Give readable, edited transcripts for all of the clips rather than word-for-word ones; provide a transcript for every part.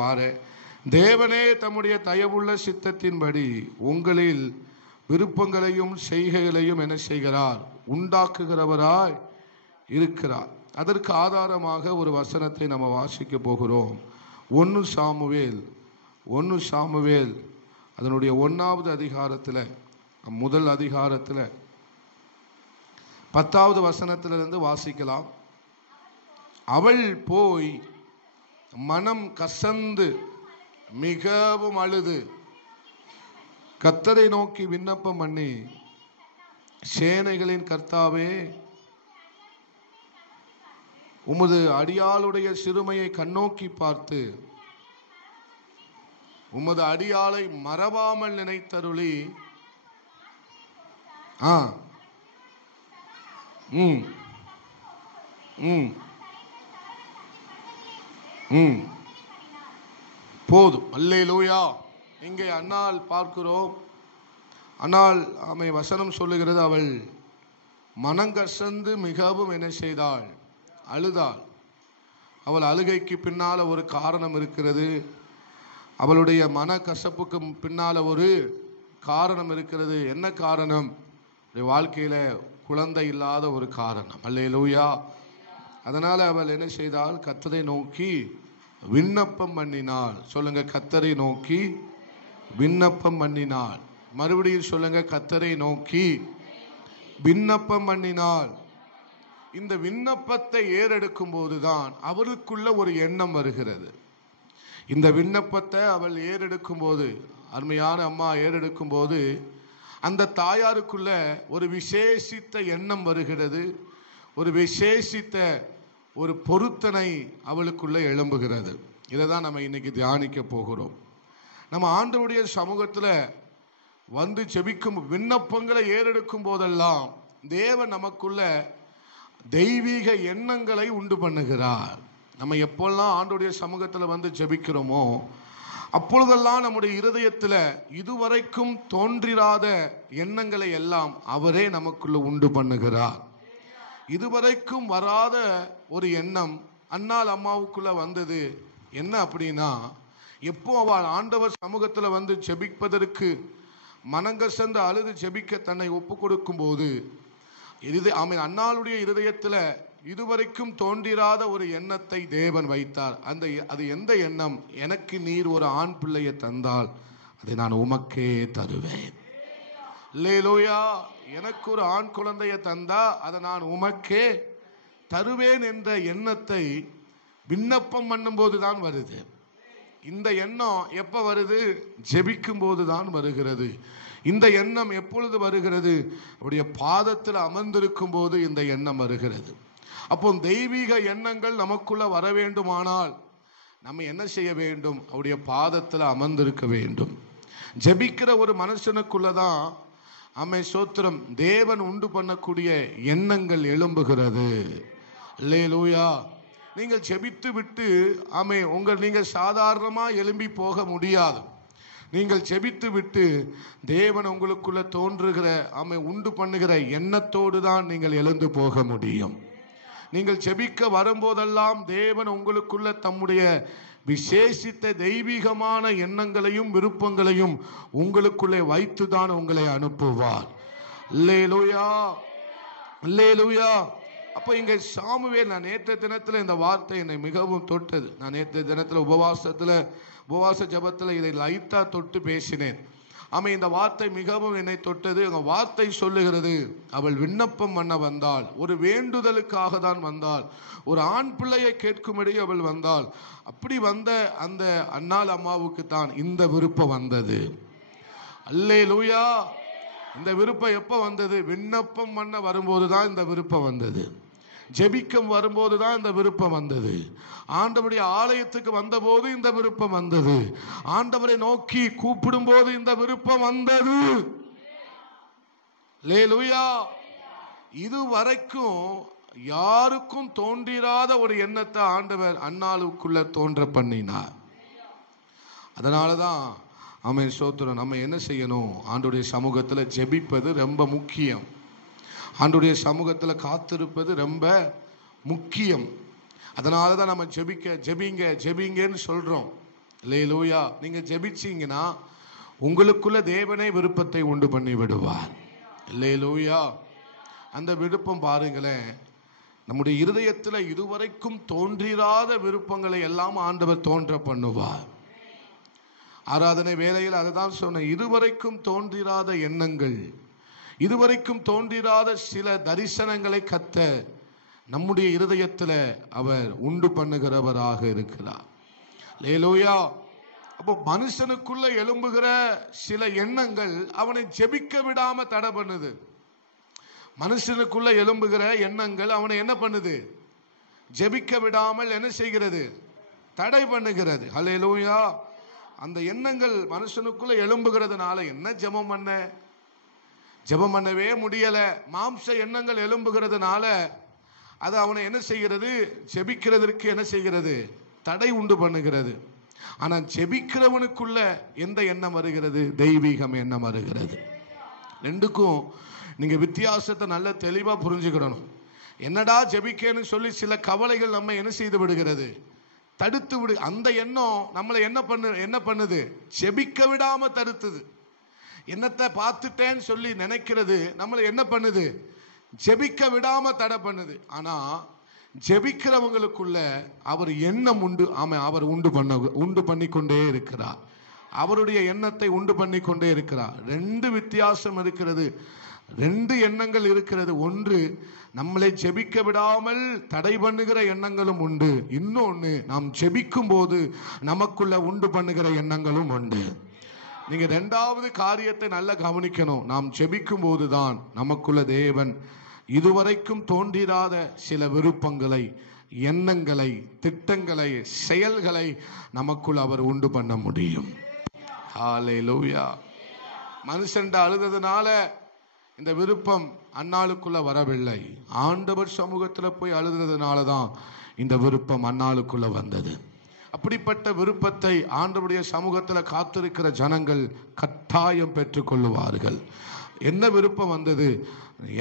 பாரு, தேவனே தம்முடைய தயவுள்ள சித்தத்தின்படி உங்களில் விருப்பங்களையும் செய்கைகளையும் என்ன செய்கிறார்? உண்டாக்குகிறவராய் இருக்கிறார். அதற்கு ஆதாரமாக ஒரு வசனத்தை நம்ம வாசிக்க போகிறோம். 1 சாமுவேல் அதனுடைய 1வது அதிகாரத்தில், முதல் அதிகாரத்தில் 10வது வசனத்திலிருந்து வாசிக்கலாம். அவள் போய் மனம் கசந்து மிகவும் அழுது கர்த்தரை நோக்கி விண்ணப்பம் பண்ணி, சேனைகளின் கர்த்தாவே, உமது அடியாளுடைய சிறுமையை கண்ணோக்கி பார்த்து உமது அடியாளை மறவாமல் நினைத்தருளி போதும். அல்லேலூயா. இங்கே அன்னாள் பார்க்கிறோம். ஆனால் ஆமை வசனம் சொல்லுகிறது, அவள் மனங்கசந்து மிகவும் என்ன செய்தாள்? அழுதாள். அவள் அழுகைக்கு பின்னால ஒரு காரணம் இருக்கிறது. அவளுடைய மன கசப்புக்கு பின்னால ஒரு காரணம் இருக்கிறது. என்ன காரணம்? வாழ்க்கையில குழந்தை இல்லாத ஒரு காரணம். அல்லேலூயா. அதனால அவள் என்ன செய்தாள்? கர்த்தரை நோக்கி விண்ணப்பம் பண்ணினாள். சொல்லுங்க, கர்த்தரை நோக்கி விண்ணப்பம் பண்ணினாள். மறுபடியும் சொல்லுங்க, கர்த்தரை நோக்கி விண்ணப்பம் பண்ணினாள். இந்த விண்ணப்பத்தை ஏறெடுக்கும் போதுதான் அவளுக்குள்ள ஒரு எண்ணம் வருகிறது. இந்த விண்ணப்பத்தை அவள் ஏறெடுக்கும் போது, அருமையான அம்மா ஏறெடுக்கும் போது, அந்த தாயாருக்குள்ள ஒரு விசேஷித்த எண்ணம் வருகிறது. ஒரு விசேஷித்த ஒரு பொருத்தனை அவளுக்குள்ள எழும்புகிறது. இதை தான் நம்ம இன்னைக்கு தியானிக்க போகிறோம். நம்ம ஆண்டவருடைய சமூகத்தில் வந்து ஜெபிக்கும், விண்ணப்பங்களை ஏறெடுக்கும் போதெல்லாம் தேவன் நமக்குள்ள தெய்வீக எண்ணங்களை உண்டு பண்ணுகிறார். நம்ம எப்பெல்லாம் ஆண்டவருடைய சமூகத்தில் வந்து ஜெபிக்கிறோமோ அப்பொழுதெல்லாம் நம்முடைய இருதயத்தில் இதுவரைக்கும் தோன்றிராத எண்ணங்களை எல்லாம் அவரே நமக்குள்ள உண்டு பண்ணுகிறார். இதுவரைக்கும் வராத ஒரு எண்ணம் அன்னாள் அம்மாவுக்குள்ள வந்தது. என்ன அப்படின்னா, எப்போ அவள் ஆண்டவர் சமூகத்தில் வந்து ஜெபிப்பதற்கு மனங்கசந்து அழுது ஜெபிக்க தன்னை ஒப்பு கொடுக்கும் போது, அன்னாளுடைய இருதயத்தில் இதுவரைக்கும் தோன்றிராத ஒரு எண்ணத்தை தேவன் வைத்தார். அது எந்த எண்ணம்? எனக்கு நீர் ஒரு ஆண் பிள்ளையை தந்தால் அதை நான் உமக்கே தருவேன். அல்லேலூயா. எனக்கு ஒரு ஆண் குழந்தையை தந்தா அதை நான் உமக்கே தருவேன் என்ற எண்ணத்தை விண்ணப்பம் பண்ணும் போதுதான் வருது. இந்த எண்ணம் எப்ப வருது? ஜெபிக்கும் போதுதான் வருகிறது. இந்த எண்ணம் எப்பொழுது வருகிறது? அவருடைய பாதத்தில் அமர்ந்திருக்கும் போது இந்த எண்ணம் வருகிறது. அப்போ தெய்வீக எண்ணங்கள் நமக்குள்ள வர வேண்டுமானால் நம்ம என்ன செய்ய வேண்டும்? அவருடைய பாதத்தில் அமர்ந்திருக்க வேண்டும். ஜெபிக்கிற ஒரு மனுஷனுக்குள்ளதான் அம்மை சோத்திரம் தேவன் உண்டு பண்ணக்கூடிய எண்ணங்கள் எழும்புகிறது. அல்லேலூயா. நீங்கள் ஜெபித்து விட்டு நீங்கள் சாதாரணமா எழும்பி போக முடியாது. நீங்கள் ஜெபித்து விட்டு தேவன் உங்களுக்குள்ள தோன்றுகிற உண்டு பண்ணுகிற எண்ணத்தோடு தான் நீங்கள் எழுந்து போக முடியும். நீங்கள் ஜெபிக்க வரும்போதெல்லாம் தேவன் உங்களுக்குள்ள தம்முடைய விசேஷித்த தெய்வீகமான எண்ணங்களையும் விருப்பங்களையும் உங்களுக்குள்ளே வைத்துதான் உங்களை அனுப்புவார். அல்லேலூயா, அல்லேலூயா. அப்போ இங்க சாமுவேல், நான் நேற்று தினத்தில் இந்த வார்த்தை என்னை மிகவும் தொட்டது. நான் நேற்று தினத்தில் உபவாச ஜபத்தில் இதை லைட்டா தொட்டு பேசினேன். இந்த வார்த்தை மிகவும் என்னை தொட்டது. அந்த வார்த்தை சொல்லுகிறது, அவள் விண்ணப்பம் பண்ண வந்தாள். ஒரு வேண்டுதலுக்காக தான் வந்தாள். ஒரு ஆண் பிள்ளையை கேட்கும்படி அவள் வந்தாள். அப்படி வந்த அந்த அன்னாள் அம்மாவுக்கு தான் இந்த விருப்பம் வந்தது. அல்லேலூயா. இந்த விருப்பம் எப்ப வந்தது? விண்ணப்பம் பண்ண வரும்போது தான் இந்த விருப்பம் வந்தது. ஜெபிக்கும் வரும்போது தான் இந்த விருப்பம் வந்தது. ஆண்டவருடைய ஆலயத்துக்கு வந்தபோது இந்த விருப்பம் வந்தது. ஆண்டவரை நோக்கி கூப்பிடும் போது இந்த விருப்பம் வந்தது. அல்லேலூயா. இதுவரைக்கும் யாருக்கும் தோன்றிராத ஒரு எண்ணத்தை ஆண்டவர் அன்னாளுக்குள்ள தோன்ற பண்ணினார். அதனாலதான் ஆமென் ஸ்தோத்திரம். நம்ம என்ன செய்யணும்? ஆண்டவருடைய சமூகத்தில் ஜெபிப்பது ரொம்ப முக்கியம். ஆண்டவருடைய சமூகத்தில் காத்திருப்பது ரொம்ப முக்கியம். அதனால தான் நம்ம ஜெபிங்கன்னு சொல்றோம். அல்லேலூயா. நீங்க ஜெபிச்சீங்கன்னா உங்களுக்குள்ள தேவனே விருப்பத்தை உண்டு பண்ணி விடுவார். அல்லேலூயா. அந்த விருப்பம் பாருங்களேன், நம்முடைய இருதயத்தில் இதுவரைக்கும் தோன்றிராத விருப்பங்களை எல்லாம் ஆண்டவர் தோன்ற பண்ணுவார். ஆராதனை வேளையில் அதுதான் சொன்னேன். இதுவரைக்கும் தோன்றிராத எண்ணங்கள், இதுவரைக்கும் தோன்றிராத சில தரிசனங்களை கர்த்தர் நம்முடைய இருதயத்தில் அவர் உண்டு பண்ணுகிறவராக இருக்கிறார். அல்லேலூயா. அப்போ மனுஷனுக்குள்ள எழும்புகிற சில எண்ணங்கள் அவனை ஜெபிக்க விடாம தடை பண்ணுது. மனுஷனுக்குள்ள எழும்புகிற எண்ணங்கள் அவனை என்ன பண்ணுது? ஜெபிக்க விடாமல் என்ன செய்கிறது? தடை பண்ணுகிறது. அல்லேலூயா. அந்த எண்ணங்கள் மனுஷனுக்குள்ள எழும்புகிறதுனால என்ன ஜெபம் பண்ணவே முடியல. மாம்ச எண்ணங்கள் எழும்புகிறதுனால அது அவனை என்ன செய்கிறது? ஜெபிக்கிறதற்கு என்ன செய்கிறது? தடை உண்டு பண்ணுகிறது. ஆனால் ஜெபிக்கிறவனுக்குள்ள எந்த எண்ணம் வருகிறது? தெய்வீகம் எண்ணம் வருகிறது. ரெண்டுக்கும் நீங்க வித்தியாசத்தை நல்ல தெளிவா புரிஞ்சுக்கிடணும். என்னடா ஜெபிக்கன்னு சொல்லி சில கவலைகள் நம்ம என்ன செய்து விடுகிறது? தடுத்து விடு. அந்த எண்ணம் நம்மளை என்ன பண்ணுது? ஜெபிக்க விடாம தடுத்துது. என்னத்தை பார்த்துட்டேன்னு சொல்லி நினைக்கிறது நம்மளை என்ன பண்ணுது? ஜெபிக்க விடாம தடை பண்ணுது. ஆனா ஜெபிக்கிறவங்களுக்குள்ள அவர் எண்ணம் உண்டு. அவர் உண்டு பண்ணி கொண்டே இருக்கிறார். அவருடைய எண்ணத்தை உண்டு பண்ணி கொண்டே இருக்கிறார். ரெண்டு வித்தியாசம் இருக்கிறது, ரெண்டு எண்ணங்கள் இருக்கிறது. ஒன்று நம்மளை ஜெபிக்க விடாமல் தடை பண்ணுகிற எண்ணங்களும் உண்டு. இன்னொன்னு நாம் ஜெபிக்கும் போது நமக்குள்ள உண்டு பண்ணுகிற எண்ணங்களும் உண்டு. நீங்க ரெண்டாவது காரியத்தை நல்லா கவனிக்கணும். நாம் ஜெபிக்கும் போதுதான் நமக்குள்ள தேவன் இதுவரைக்கும் தோன்றிராத சில விருப்பங்களை, எண்ணங்களை, திட்டங்களை, செயல்களை நமக்குள் அவர் உண்டு பண்ண முடியும். ஹல்லேலூயா. மனுஷன் அழுததுனால இந்த விருப்பம் அன்னாளுக்குள்ள வரவில்லை. ஆண்டவர் சமூகத்தில் போய் அழுதுறதுனால தான் இந்த விருப்பம் அன்னாளுக்குள்ள வந்தது. அப்படிப்பட்ட விருப்பத்தை ஆண்டவருடைய சமூகத்தில் காத்திருக்கிற ஜனங்கள் கட்டாயம் பெற்றுக்கொள்ளுவார்கள். என்ன விருப்பம் வந்தது?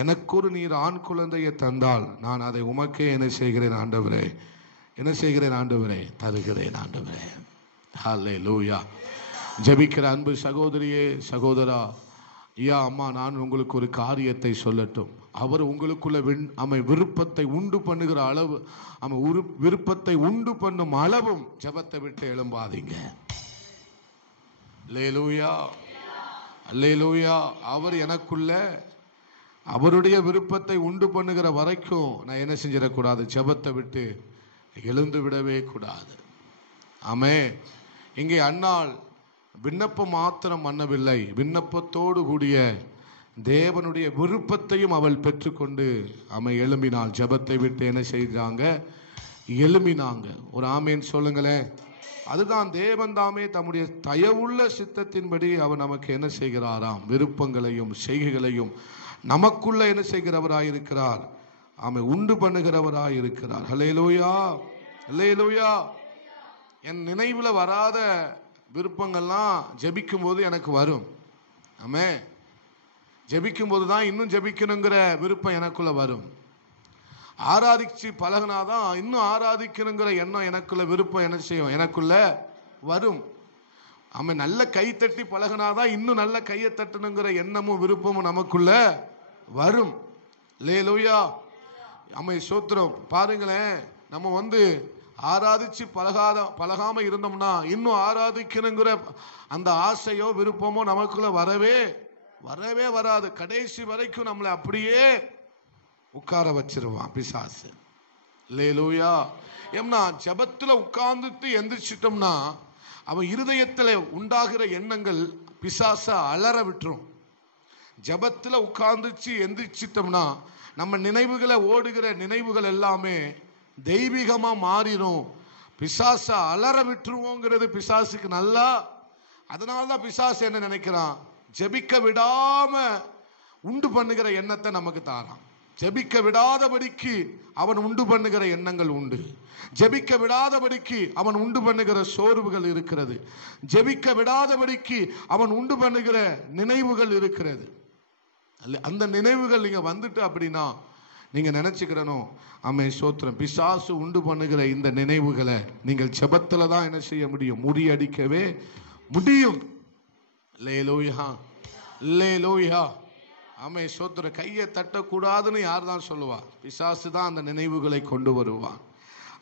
எனக்கொரு நீர் ஆண் குழந்தையை தந்தால் நான் அதை உமக்கே என்ன செய்கிறேன் ஆண்டவரே, என்ன செய்கிறேன் ஆண்டவரே, தருகிறேன் ஆண்டவரே. ஹல்லேலூயா. ஜெபிக்கிற அன்பு சகோதரியே, சகோதரா, ஐயா, அம்மா, நான் உங்களுக்கு ஒரு காரியத்தை சொல்லட்டும். அவர் உங்களுக்குள்ள விருப்பத்தை உண்டு பண்ணுகிற அளவு, விருப்பத்தை உண்டு பண்ணும் அளவும் ஜெபத்தை விட்டு எழும்பாதீங்க. அல்லேலூயா, அல்லேலூயா. அவர் எனக்குள்ள அவருடைய விருப்பத்தை உண்டு பண்ணுகிற வரைக்கும் நான் என்ன செஞ்சிடக்கூடாது? ஜெபத்தை விட்டு எழுந்து விடவே கூடாது. ஆமே. இங்கே அன்னாள் விண்ணப்பம் மாத்திரம் பண்ணவில்லை, விண்ணப்பத்தோடு கூடிய தேவனுடைய விருப்பத்தையும் அவள் பெற்றுக்கொண்டு எழும்பினாள். ஜெபத்தை விட்டு என்ன செய்தாங்க? எழும்பினாங்க. ஒரு ஆமேன் சொல்லுங்களேன். அதுதான் தேவன் தாமே தம்முடைய தயவுள்ள சித்தத்தின்படி அவர் நமக்கு என்ன செய்கிறாராம்? விருப்பங்களையும் செய்கைகளையும் நமக்குள்ள என்ன செய்கிறவராயிருக்கிறார்? உண்டு பண்ணுகிறவராயிருக்கிறார். ஹல்லேலூயா, ஹல்லேலூயா. என் நினைவுல வராத விருப்பங்கள்லாம் ஜெபிக்கும் போது எனக்கு வரும். ஆமே. ஜெபிக்கும் போது தான் இன்னும் ஜெபிக்கணுங்கிற விருப்பம் எனக்குள்ள வரும். ஆராதிச்சு பழகினாதான் இன்னும் ஆராதிக்கணுங்கிற எண்ணம் எனக்குள்ள, விருப்பம் என்ன செய்யும்? எனக்குள்ள வரும். நல்ல கை தட்டி பழகினாதான் இன்னும் நல்ல கையை தட்டணுங்கிற எண்ணமும் விருப்பமும் நமக்குள்ள வரும். அல்லேலூயா. சோத்திரம். பாருங்களேன், நம்ம ஆராதிச்சு பழகாம இருந்தோம்னா இன்னும் ஆராதிக்கணுங்கிற அந்த ஆசையோ விருப்பமோ நமக்குள்ள வரவே வராது. கடைசி வரைக்கும் நம்மளை அப்படியே உட்கார வச்சிருவான் பிசாசு. அல்லேலூயா. ஏன்னா ஜெபத்துல உட்கார்ந்துட்டு எந்திரிச்சிட்டோம்னா அவன் இருதயத்துல உண்டாகிற எண்ணங்கள் பிசாச அலற விட்டுரும். ஜெபத்துல உட்கார்ந்துச்சு எந்திரிச்சிட்டோம்னா நம்ம நினைவுகளை, ஓடுகிற நினைவுகள் எல்லாமே தெய்வீகமா மாறிடும். பிசாச அலற விட்டுருவோங்கிறது பிசாசுக்கு நல்லா. அதனாலதான் பிசாசு என்ன நினைக்கிறான்? ஜெபிக்க விடாம உண்டு பண்ணுகிற எண்ணத்தை நமக்கு தாரான். ஜெபிக்க விடாதபடிக்கு அவன் உண்டு பண்ணுகிற எண்ணங்கள் உண்டு. ஜெபிக்க விடாதபடிக்கு அவன் உண்டு பண்ணுகிற சோர்வுகள் இருக்கிறது. ஜெபிக்க விடாதபடிக்கு அவன் உண்டு பண்ணுகிற நினைவுகள் இருக்கிறது. அந்த நினைவுகள் நீங்க வந்துட்டு அப்படின்னா நீங்க நினைச்சுக்கிறணும், ஆமென் ஸ்தோத்திரம், பிசாசு உண்டு பண்ணுகிற இந்த நினைவுகளை நீங்கள் ஜெபத்துல தான் என்ன செய்ய முடியும், முறியடிக்கவே முடியும். அல்லேலூயா, அல்லேலூயா. ஆமென் ஸ்தோத்திரம். கையை தட்டக்கூடாதுன்னு யார் தான் சொல்லுவா? பிசாசு தான் அந்த நினைவுகளை கொண்டு வருவான்.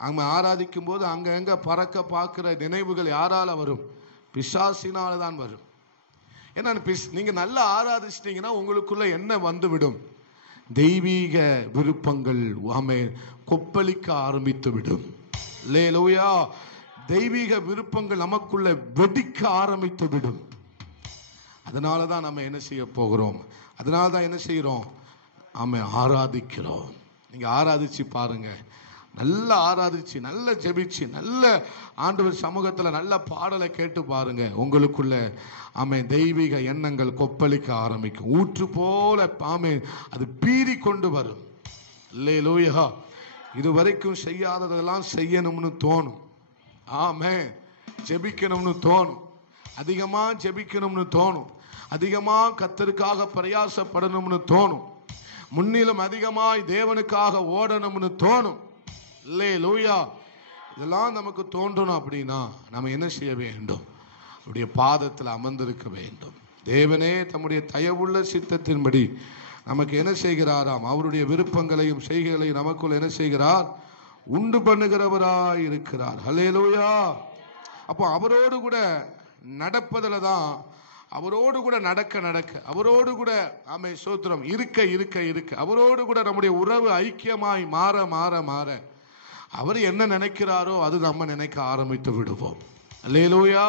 அங்க ஆராதிக்கும் போது அங்க பறக்க பார்க்கிற நினைவுகள் யாரால வரும்? பிசாசினால தான் வரும். ஏன்னா நீங்க நல்லா ஆராதிச்சிட்டீங்கன்னா உங்களுக்குள்ள என்ன வந்துவிடும்? தெய்வீக விருப்பங்கள் கொப்பளிக்க ஆரம்பித்து விடும். அல்லேலூயா. தெய்வீக விருப்பங்கள் நமக்குள்ள வெடிக்க ஆரம்பித்து விடும். அதனால தான் நம்ம என்ன செய்ய போகிறோம்? அதனால தான் என்ன செய்யறோம்? ஆராதிக்கிறோம். நீங்க ஆராதிச்சு பாருங்க, நல்ல ஆராதிச்சு, நல்ல ஜெபிச்சு, நல்ல ஆண்டவர் சமூகத்துல நல்ல பாடலை கேட்டு பாருங்க, உங்களுக்குள்ள தெய்வீக எண்ணங்கள் கொப்பளிக்க ஆரம்பிக்கும். ஊற்று போல அது பீறி கொண்டு வரும். அல்லேலூயா. இதுவரைக்கும் செய்யாததெல்லாம் செய்யணும்னு தோணும். ஆமென். ஜெபிக்கணும்னு தோணும், அதிகமா ஜெபிக்கணும்னு தோணும், அதிகமா கர்த்தருக்காக பிரயாசப்படணும்னு தோணும், முன்னிலும் அதிகமாய் தேவனுக்காக ஓடணும்னு தோணும். அல்லேலூயா. இதெல்லாம் நமக்கு தோன்றணும் அப்படின்னா நம்ம என்ன செய்ய வேண்டும்? அவருடைய பாதத்தில் அமர்ந்திருக்க வேண்டும். தேவனே தம்முடைய தயவுள்ள சித்தத்தின்படி நமக்கு என்ன செய்கிறாராம்? அவருடைய விருப்பங்களையும் செய்கைகளையும் நமக்குள் என்ன செய்கிறார்? உண்டு பண்ணுகிறவராய் இருக்கிறார். அல்லேலூயா. அப்போ அவரோடு கூட நடப்பதில் தான், அவரோடு கூட நடக்க அவரோடு கூட ஸ்தோத்திரம் இருக்க அவரோடு கூட நம்முடைய உறவு ஐக்கியமாய் மாற அவர் என்ன நினைக்கிறாரோ அது நம்ம நினைக்க ஆரம்பித்து விடுவோம். அல்லேலூயா.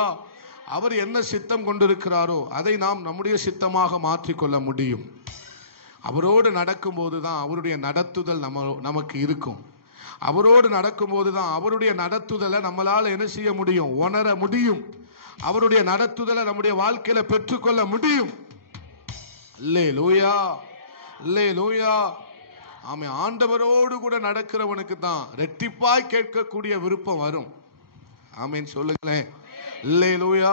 அவர் என்ன சித்தம் கொண்டிருக்கிறாரோ அதை நாம் நம்முடைய சித்தமாக மாற்றிக்கொள்ள முடியும். அவரோடு நடக்கும்போது தான் அவருடைய நடத்துதல் நமக்கு இருக்கும். அவரோடு நடக்கும்போது தான் அவருடைய நடத்துதலை நம்மளால என்ன செய்ய முடியும்? உணர முடியும். அவருடைய நடத்துதலை நம்முடைய வாழ்க்கையில பெற்றுக்கொள்ள முடியும். அல்லேலூயா, அல்லேலூயா. ஆண்டவரோடு கூட நடக்கிறவனுக்கு தான் ரெட்டிப்பாய் கேட்கக்கூடிய விருப்பம் வரும். ஆமென் சொல்லுங்களேன். அல்லேலூயா.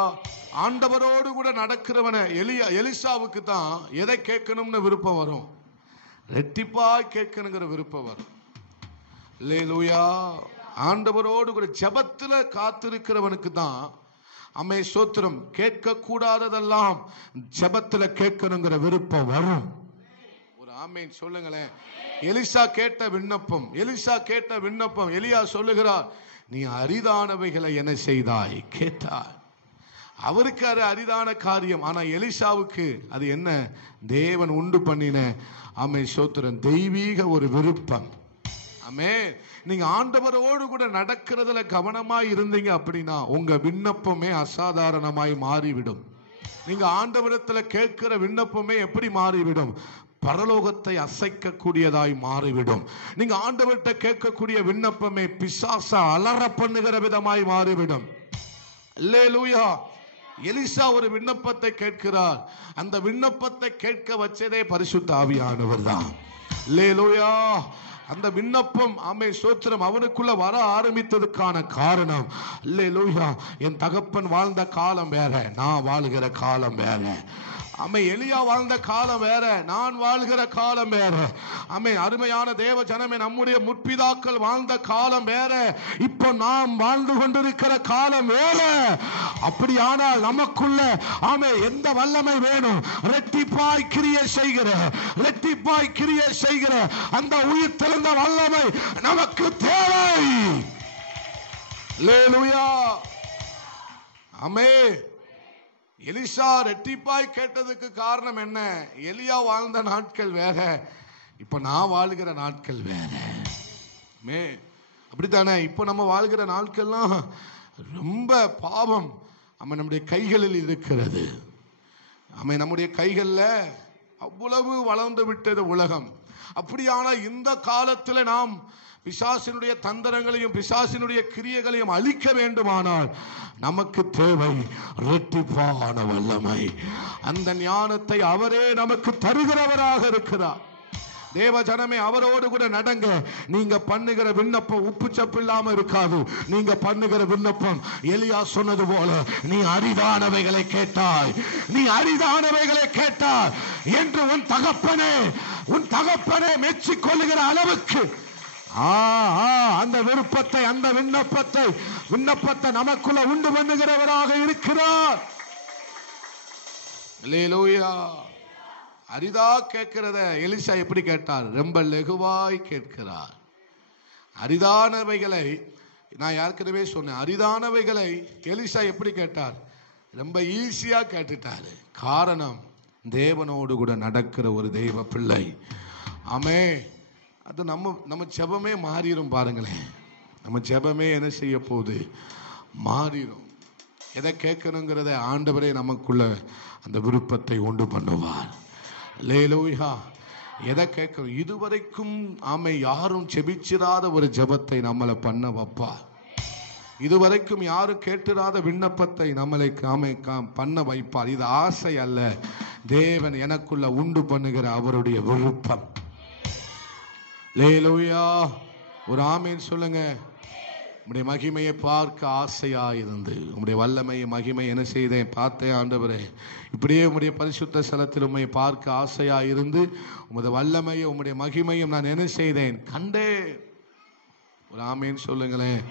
ஆண்டவரோடு கூட நடக்கிறவன எலிசாவுக்கு தான் எதை கேட்கணும்னு விருப்பம் வரும்? ரெட்டிப்பாய் கேட்கணுங்கிற விருப்பம் வரும். அல்லேலூயா. ஆண்டவரோடு கூட ஜெபத்துல காத்திருக்கிறவனுக்கு தான் ஸ்தோத்திரம், கேட்க கூடாததெல்லாம் ஜெபத்துல கேட்கணுங்கிற விருப்பம் வரும். ஒரு ஆமென் சொல்லுங்களேன். எலிசா கேட்ட விண்ணப்பம் எலியா சொல்லுகிறார், நீ அரிதானவைகளை என்ன செய்தாய்? கேட்டாய். அவருக்கு அது அரிதான காரியம். ஆனா எலிசாவுக்கு அது என்ன? தேவன் உண்டு பண்ணின ஸ்தோத்திரம், தெய்வீக ஒரு விருப்பம். ஆமென். நீங்க ஆண்டவரோடு கூட நடக்கிறதுல கவனமாய் இருந்தீங்க அப்படின்னா உங்க விண்ணப்பமே அசாதாரணமாய் மாறிவிடும். நீங்க ஆண்டவரத்துல கேட்கிற விண்ணப்பமே எப்படி மாறிவிடும்? பரலோகத்தை அசைக்க கூடியதாய் மாறிவிடும். நீங்க ஆண்டவர்கிட்ட கேட்கக்கூடிய விண்ணப்பமே பிசாச அலற பண்ணுகிற விதமாய் மாறிவிடும். அல்லேலூயா. எலிசா ஒரு விண்ணப்பத்தை கேட்கிறார். அந்த விண்ணப்பத்தை கேட்க வச்சதே பரிசுத்த ஆவியானவர் தான். அல்லேலூயா. அந்த விண்ணப்பம் ஸ்தோத்திரம் அவனுக்குள்ள வர ஆரம்பித்ததுக்கான காரணம், அல்லேலூயா, என் தகப்பன் வாழ்ந்த காலம் வேற, நான் வாழுகிற காலம் வேற. எலியா வாழ்ந்த காலம் வேற, நான் வாழ்கிற காலம் வேற. அருமையான தேவ ஜனமே, நம்முடைய முற்பிதாக்கள் வாழ்ந்த காலம் வேற, இப்போ நாம் வாழ்ந்து கொண்டிருக்கிற காலம் வேற. அப்படியானால் நமக்குள்ள எந்த வல்லமை வேணும்? ரெட்டிப்பாய் கிரியை செய்கிற அந்த உயிர் தெளிந்த வல்லமை நமக்கு தேவை. அல்லேலூயா. ஆமென். எலிசா ரெட்டிப்பாய் கேட்டதுக்கு காரணம் என்ன? எலியா வாழ்ந்த நாட்கள் வேற, இப்ப நான் வாழ்கிற நாட்கள் வேற. அப்படித்தானே? இப்ப நம்ம வாழ்கிற நாட்கள்லாம் ரொம்ப பாவம் நம்முடைய கைகளில் இருக்கிறது. நம்முடைய கைகள்ல அவ்வளவு வளர்ந்து விட்டது உலகம். அப்படியான இந்த காலத்துல நாம் பிசாசினுடைய தந்திரங்களையும் பிசாசினுடைய கிரியைகளையும் அழிக்க வேண்டுமானால் நமக்கு தேவை இரட்டிப்பான வல்லமை. அந்த ஞானத்தை அவரே நமக்கு தருகிறவராக இருக்கிறார். தேவ ஜனமே, அவரோடு கூட நடங்க. நீங்க பண்ணுகிற விண்ணப்பம் உப்பு சப்பு இல்லாம இருக்காது. நீங்க பண்ணுகிற விண்ணப்பம் எலியா சொன்னது போல, நீ அரிதானவைகளை கேட்டாய், நீ அரிதானவைகளை கேட்டாய் என்று உன் தகப்பனே மெச்சிக்கொள்ளுகிற அளவுக்கு அந்த விருப்பத்தை, அந்த விண்ணப்பத்தை நமக்குள்ள உண்டு பண்ணுகிறவராக இருக்கிறார். அல்லேலூயா. அரிதா கேட்கிறத எலிசா எப்படி கேட்டார்? ரொம்ப லெகுவாய் கேட்கிறார். அரிதானவைகளை நான் ஏற்கனவே சொன்னேன். அரிதானவைகளை எலிசா எப்படி கேட்டார்? ரொம்ப ஈஸியா கேட்டுட்டாரு. காரணம், தேவனோடு கூட நடக்கிற ஒரு தெய்வ பிள்ளை. ஆமே. அது நம்ம ஜெபமே மாறிடும். பாருங்களேன், நம்ம ஜெபமே என்ன செய்ய போகுது? மாறிடும். எதை கேட்கணுங்கிறத ஆண்டவரே நமக்குள்ள அந்த விருப்பத்தை உண்டு பண்ணுவார். அல்லேலூயா. எதை கேட்கணும்? இதுவரைக்கும் யாரும் ஜெபிச்சிராத ஒரு ஜெபத்தை நம்மளை பண்ண வைப்பார். இதுவரைக்கும் யாரும் கேட்டிராத விண்ணப்பத்தை நம்மளை பண்ண வைப்பார். இது ஆசை அல்ல, தேவன் எனக்குள்ள உண்டு பண்ணுகிற அவருடைய விருப்பம். அல்லேலூயா. ஒரு ஆமேன் சொல்லுங்க. உம்முடைய மகிமையை பார்க்க ஆசையாயிருந்து, உம்முடைய வல்லமையை மகிமை என்ன செய்தேன்? பார்த்தேன் ஆண்டவரே. இப்படியே உம்முடைய பரிசுத்த ஸ்தலத்தில் உம்மை பார்க்க ஆசையாயிருந்து, உமது வல்லமையும் உம்முடைய மகிமையும் நான் என்ன செய்தேன்? கண்டேன். ஒரு ஆமேன் சொல்லுங்களேன்.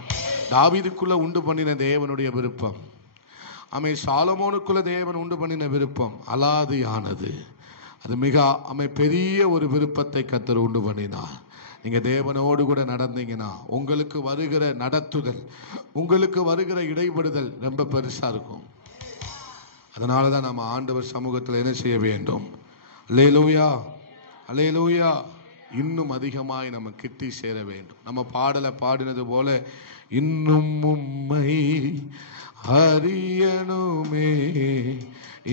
தாவீதுக்குள்ள உண்டு பண்ணின தேவனுடைய விருப்பம், சாலமோனுக்குள்ள தேவன் உண்டு பண்ணின விருப்பம் அலாதியானது. அது மிக பெரிய ஒரு விருப்பத்தை கர்த்தர் உண்டு பண்ணினார். நீங்க தேவனோடு கூட நடந்தீங்கன்னா உங்களுக்கு வருகிற நடத்துதல், உங்களுக்கு வருகிற இடைபடுதல் ரொம்ப பெருசா இருக்கும். அதனாலதான் நம்ம ஆண்டவர் சமூகத்தில் என்ன செய்ய வேண்டும்? அல்லேலூயா, அல்லேலூயா. இன்னும் அதிகமாய் நம்ம கிட்டி சேர வேண்டும். நம்ம பாடலை பாடினது போல, இன்னும் உம்மை அறியணுமே,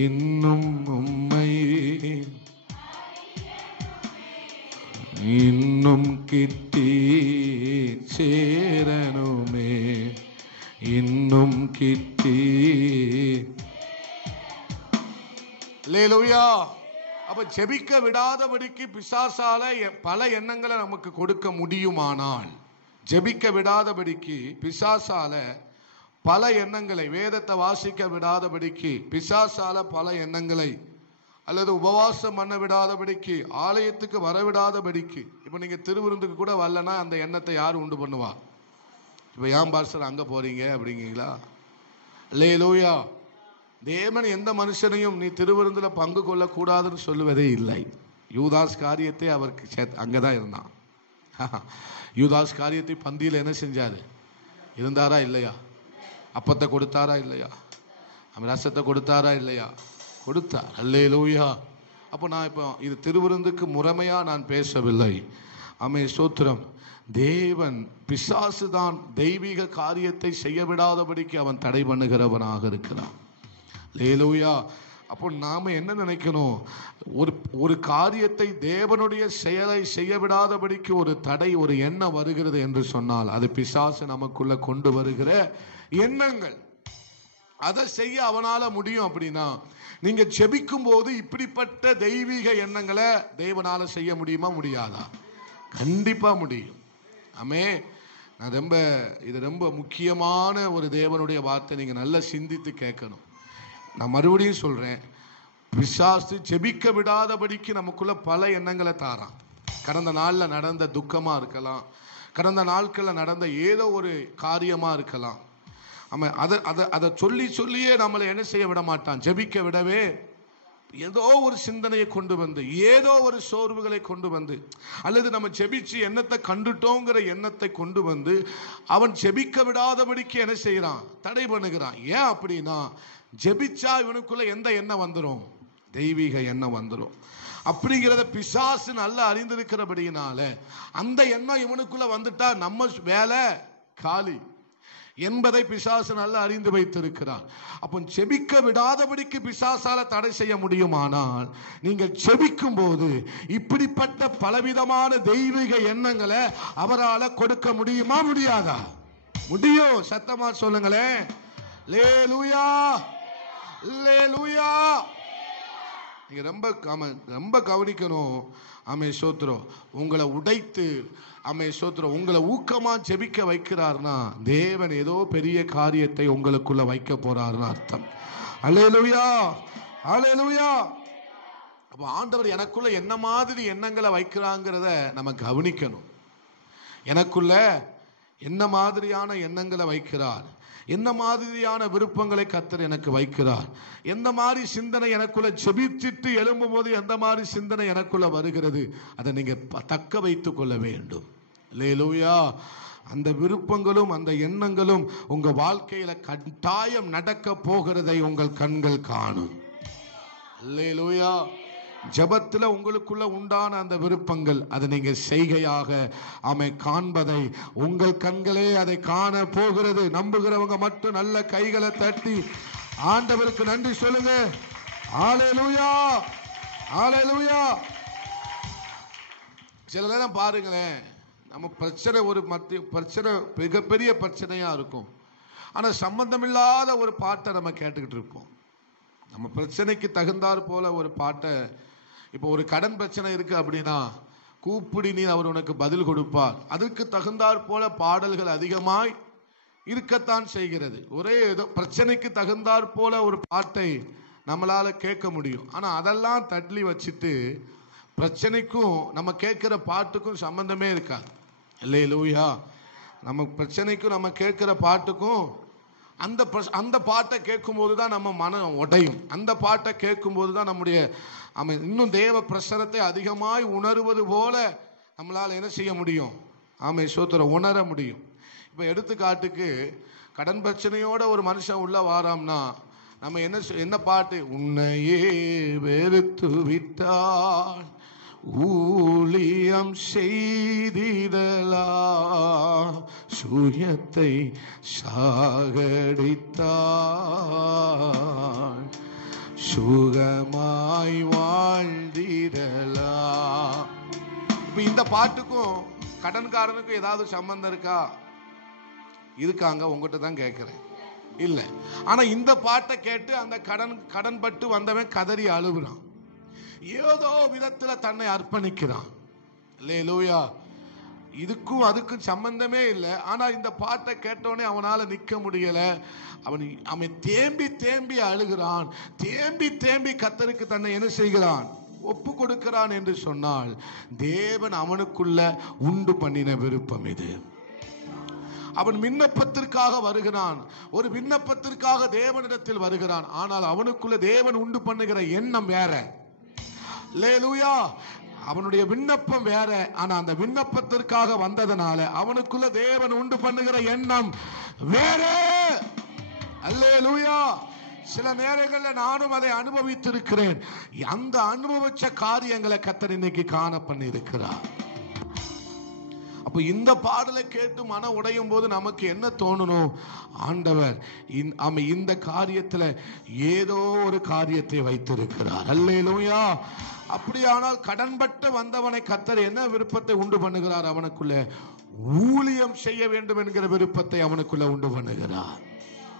இன்னும் உம்மை இன்னும் கிட்டி சேரணுமே, இன்னும் கிட்டி. அல்லேலூயா. அப்ப ஜெபிக்க விடாதபடிக்கு பிசாசால பல எண்ணங்களை நமக்கு கொடுக்க முடியுமானால், ஜெபிக்க விடாதபடிக்கு பிசாசால பல எண்ணங்களை, வேதத்தை வாசிக்க விடாதபடிக்கு பிசாசால பல எண்ணங்களை, அல்லது உபவாசம் பண்ண விடாதபடிக்கு, ஆலயத்துக்கு வரவிடாதபடிக்கு. இப்ப நீங்க திருவிருந்துக்கு கூட வரலன்னா அந்த எண்ணத்தை யார் உண்டு பண்ணுவா? இப்ப ஏன் பாஸ்டர் அங்க போறீங்க அப்படிங்களா? அல்லேலூயா. தேவன் எந்த மனுஷனையும் நீ திருவிருந்துல பங்கு கொள்ள கூடாதுன்னு சொல்லுவதே இல்லை. யூதாஸ் காரியத்தை அவருக்கு அங்கதான் இருந்தான். யூதாஸ் காரியத்தை பந்தியில் என்ன செஞ்சாரு? இருந்தாரா இல்லையா? அப்பத்தை கொடுத்தாரா இல்லையா? ரசத்தை கொடுத்தாரா இல்லையா? கொடுத்தார். அல்லேலூயா. அப்போ நான் இப்போ இது திருவிருந்துக்கு முறைமையா நான் பேசவில்லை. ஸ்தோத்திரம். தேவன், பிசாசு தான் தெய்வீக காரியத்தை செய்ய விடாதபடிக்கு அவன் தடை பண்ணுகிறவனாக இருக்கிறான். அல்லேலூயா. அப்போ நாம என்ன நினைக்கணும்? ஒரு காரியத்தை, தேவனுடைய செயலை செய்ய விடாதபடிக்கு ஒரு தடை, ஒரு எண்ணம் வருகிறது என்று சொன்னால், அது பிசாசு நமக்குள்ள கொண்டு வருகிற எண்ணங்கள். அதை செய்ய அவனால முடியும். அப்படின்னா நீங்க ஜெபிக்கும் போது இப்படிப்பட்ட தெய்வீக எண்ணங்களை தேவனால செய்ய முடியுமா? முடியாதா? கண்டிப்பா முடியும். ஆமே. இது ரொம்ப முக்கியமான ஒரு தேவனுடைய வார்த்தை. நீங்க நல்லா சிந்தித்து கேட்கணும். நான் மறுபடியும் சொல்றேன், பிசாசு ஜெபிக்க விடாதபடிக்கு நமக்குள்ள பல எண்ணங்களை தாரான். கடந்த நாள்ல நடந்த துக்கமா இருக்கலாம், கடந்த நாட்கள்ல நடந்த ஏதோ ஒரு காரியமா இருக்கலாம். அதை சொல்லியே நம்மளை என்ன செய்ய விட மாட்டான்? ஜெபிக்க விடவே ஏதோ ஒரு சிந்தனையை கொண்டு வந்து, ஏதோ ஒரு சோர்வுகளை கொண்டு வந்து, அல்லது நம்ம ஜெபிச்சு எண்ணத்தை கண்டுட்டோங்கிற எண்ணத்தை கொண்டு வந்து அவன் ஜெபிக்க விடாதபடிக்கு என்ன செய்யறான்? தடை பண்ணுகிறான். ஏன் அப்படின்னா, ஜெபிச்சா இவனுக்குள்ள எந்த எண்ணம் வந்துடும்? தெய்வீக எண்ணம் வந்துடும். அப்படிங்கிறத பிசாசு நல்லா அறிந்திருக்கிறபடியினால அந்த எண்ணம் இவனுக்குள்ள வந்துட்டா நம்ம வேலை காலி என்பதை பிசாசு நல்லா அறிந்து வைத்திருக்கிறார். அப்போ ஜெபிக்க விடாதபடிக்கு பிசாசால தடை செய்ய முடியுமானால், நீங்கள் ஜெபிக்கும் போது இப்படிப்பட்ட பலவிதமான தெய்வீக எண்ணங்களை அவரால் கொடுக்க முடியுமா? முடியாதா? முடியும். சத்தமா சொல்லுங்களேன். அல்லேலூயா, அல்லேலூயா. நீங்க ரொம்ப கவனிக்கணும். ஆமே சோத்திரம். உங்களை உடைத்து ஆமே சோத்திரம் உங்களை ஊக்கமா ஜெபிக்க வைக்கிறார்னா தேவன் ஏதோ பெரிய காரியத்தை உங்களுக்குள்ள வைக்க போறாருன்னு அர்த்தம். அல்லேலூயா, அல்லேலூயா. அப்ப ஆண்டவர் எனக்குள்ள என்ன மாதிரி எண்ணங்களை வைக்கிறாங்கிறத நம்ம கவனிக்கணும். எனக்குள்ள என்ன மாதிரியான எண்ணங்களை வைக்கிறார், என்ன மாதிரியான விருப்பங்களை கர்த்தர் எனக்கு வைக்கிறார், எந்த மாதிரி சிந்தனை எனக்குள்ள ஜெபிச்சிட்டு எழும்பும் போது எந்த மாதிரி சிந்தனை எனக்குள்ள வருகிறது, அதை நீங்க தக்க வைத்துக் கொள்ள வேண்டும். அல்லேலூயா. அந்த விருப்பங்களும் அந்த எண்ணங்களும் உங்க வாழ்க்கையில கட்டாயம் நடக்க போகிறதை உங்கள் கண்கள் காணும். அல்லேலூயா. ஜெபத்துல உங்களுக்குள்ள உண்டான அந்த விருப்பங்கள் அதை நீங்க செய்கையாக காண்பதை உங்கள் கண்களே அதை காண போகிறது. நம்புகிறவங்க மட்டும் நல்ல கைகளை தட்டி ஆண்டவருக்கு நன்றி சொல்லுங்க. ஹல்லேலூயா, ஹல்லேலூயா. சில நேரம் பாருங்களேன், நம்ம பிரச்சனை பிரச்சனை மிகப்பெரிய பிரச்சனையா இருக்கும். ஆனா சம்பந்தமில்லாத ஒரு பாட்டை நம்ம கேட்டுக்கிட்டு இருப்போம். நம்ம பிரச்சனைக்கு தகுந்தாற் போல ஒரு பாட்டை, இப்போ ஒரு கடன் பிரச்சனை இருக்கு அப்படின்னா கூப்பிடி நீ அவர் உனக்கு பதில் கொடுப்பார், அதற்கு தகுந்தாற் போல பாடல்கள் அதிகமாய் இருக்கத்தான் செய்கிறது. ஒரே ஏதோ பிரச்சனைக்கு தகுந்தாற் போல ஒரு பாட்டை நம்மளால கேட்க முடியும். ஆனா அதெல்லாம் தள்ளி வச்சுட்டு பிரச்சனைக்கும் நம்ம கேட்கிற பாட்டுக்கும் சம்பந்தமே இருக்காது. அல்லேலூயா. நம்ம பிரச்சனைக்கும் நம்ம கேட்கிற பாட்டுக்கும் அந்த பாட்டை கேட்கும் போதுதான் நம்ம மனம் உடையும். அந்த பாட்டை கேட்கும் போதுதான் நம்முடைய இன்னும் தேவ பிரசனத்தை அதிகமாய் உணர்வது போல நம்மளால என்ன செய்ய முடியும்? ஆமே சோத்திரம், உணர முடியும். இப்ப எடுத்துக்காட்டுக்கு கடன் பிரச்சனையோட ஒரு மனுஷன் உள்ள வாராம்னா நம்ம என்ன பாட்டு? உன்னையே வெறுத்து விட்டால் ஊழியம் செய்திடலாம், சுயத்தை சாகடித்தால் சுகமாய் வாழ்ந்திடலாம். இப்ப இந்த பாட்டுக்கும் கடன்காரனுக்கும் ஏதாவது சம்பந்தம் இருக்கா? இருக்காங்க, உங்ககிட்ட தான் கேட்கிறேன். இல்ல. ஆனா இந்த பாட்டை கேட்டு அந்த கடன் பட்டு வந்தவன் கதறி அழுகுறான், ஏதோ விதத்துல தன்னை அர்ப்பணிக்கிறான். அல்லேலூயா. இதுக்கும் அதுக்கும் சம்பந்தமே இல்லை. ஆனா இந்த பாட்டை கேட்டோடனே அவனால நிக்க முடியல. அவன் தேம்பி தேம்பி அழுகிறான், தேம்பி தேம்பி கர்த்தருக்கு தன்னை என்ன செய்கிறான்? ஒப்பு கொடுக்கிறான் என்று சொன்னால் தேவன் அவனுக்குள்ள உண்டு பண்ணின விருப்பம் இது. அவன் விண்ணப்பத்திற்காக வருகிறான், ஒரு விண்ணப்பத்திற்காக தேவனிடத்தில் வருகிறான். ஆனால் அவனுக்குள்ள தேவன் உண்டு பண்ணுகிற எண்ணம் வேற. அல்லேலூயா. அவனுடைய விண்ணப்பம் வேற. ஆனா அந்த விண்ணப்பத்திற்காக வந்ததனால அவனுக்குள்ள தேவன் உண்டு பண்ணுகிற எண்ணம் வேற. அல்லேலூயா. சில நேரங்களில் நானும் அதை அனுபவித்திருக்கிறேன். அந்த அனுபவிச்ச காரியங்களை கர்த்தர் இன்னைக்கு காண பண்ணி இருக்கிறார். அப்ப இந்த பாடலை கேட்டு மன உடையும் போது நமக்கு என்ன தோணணும்? ஆண்டவர் இந்த காரியத்துல ஏதோ ஒரு காரியத்தை வைத்திருக்கிறார். அல்லேலூயா. அப்படியானால் கடன்பட்டு வந்தவனை கர்த்தர் என்ன விருப்பத்தை உண்டு பண்ணுகிறார்? அவனுக்குள்ள ஊழியம் செய்ய வேண்டும் என்கிற விருப்பத்தை அவனுக்குள்ள உண்டு பண்ணுகிறார்.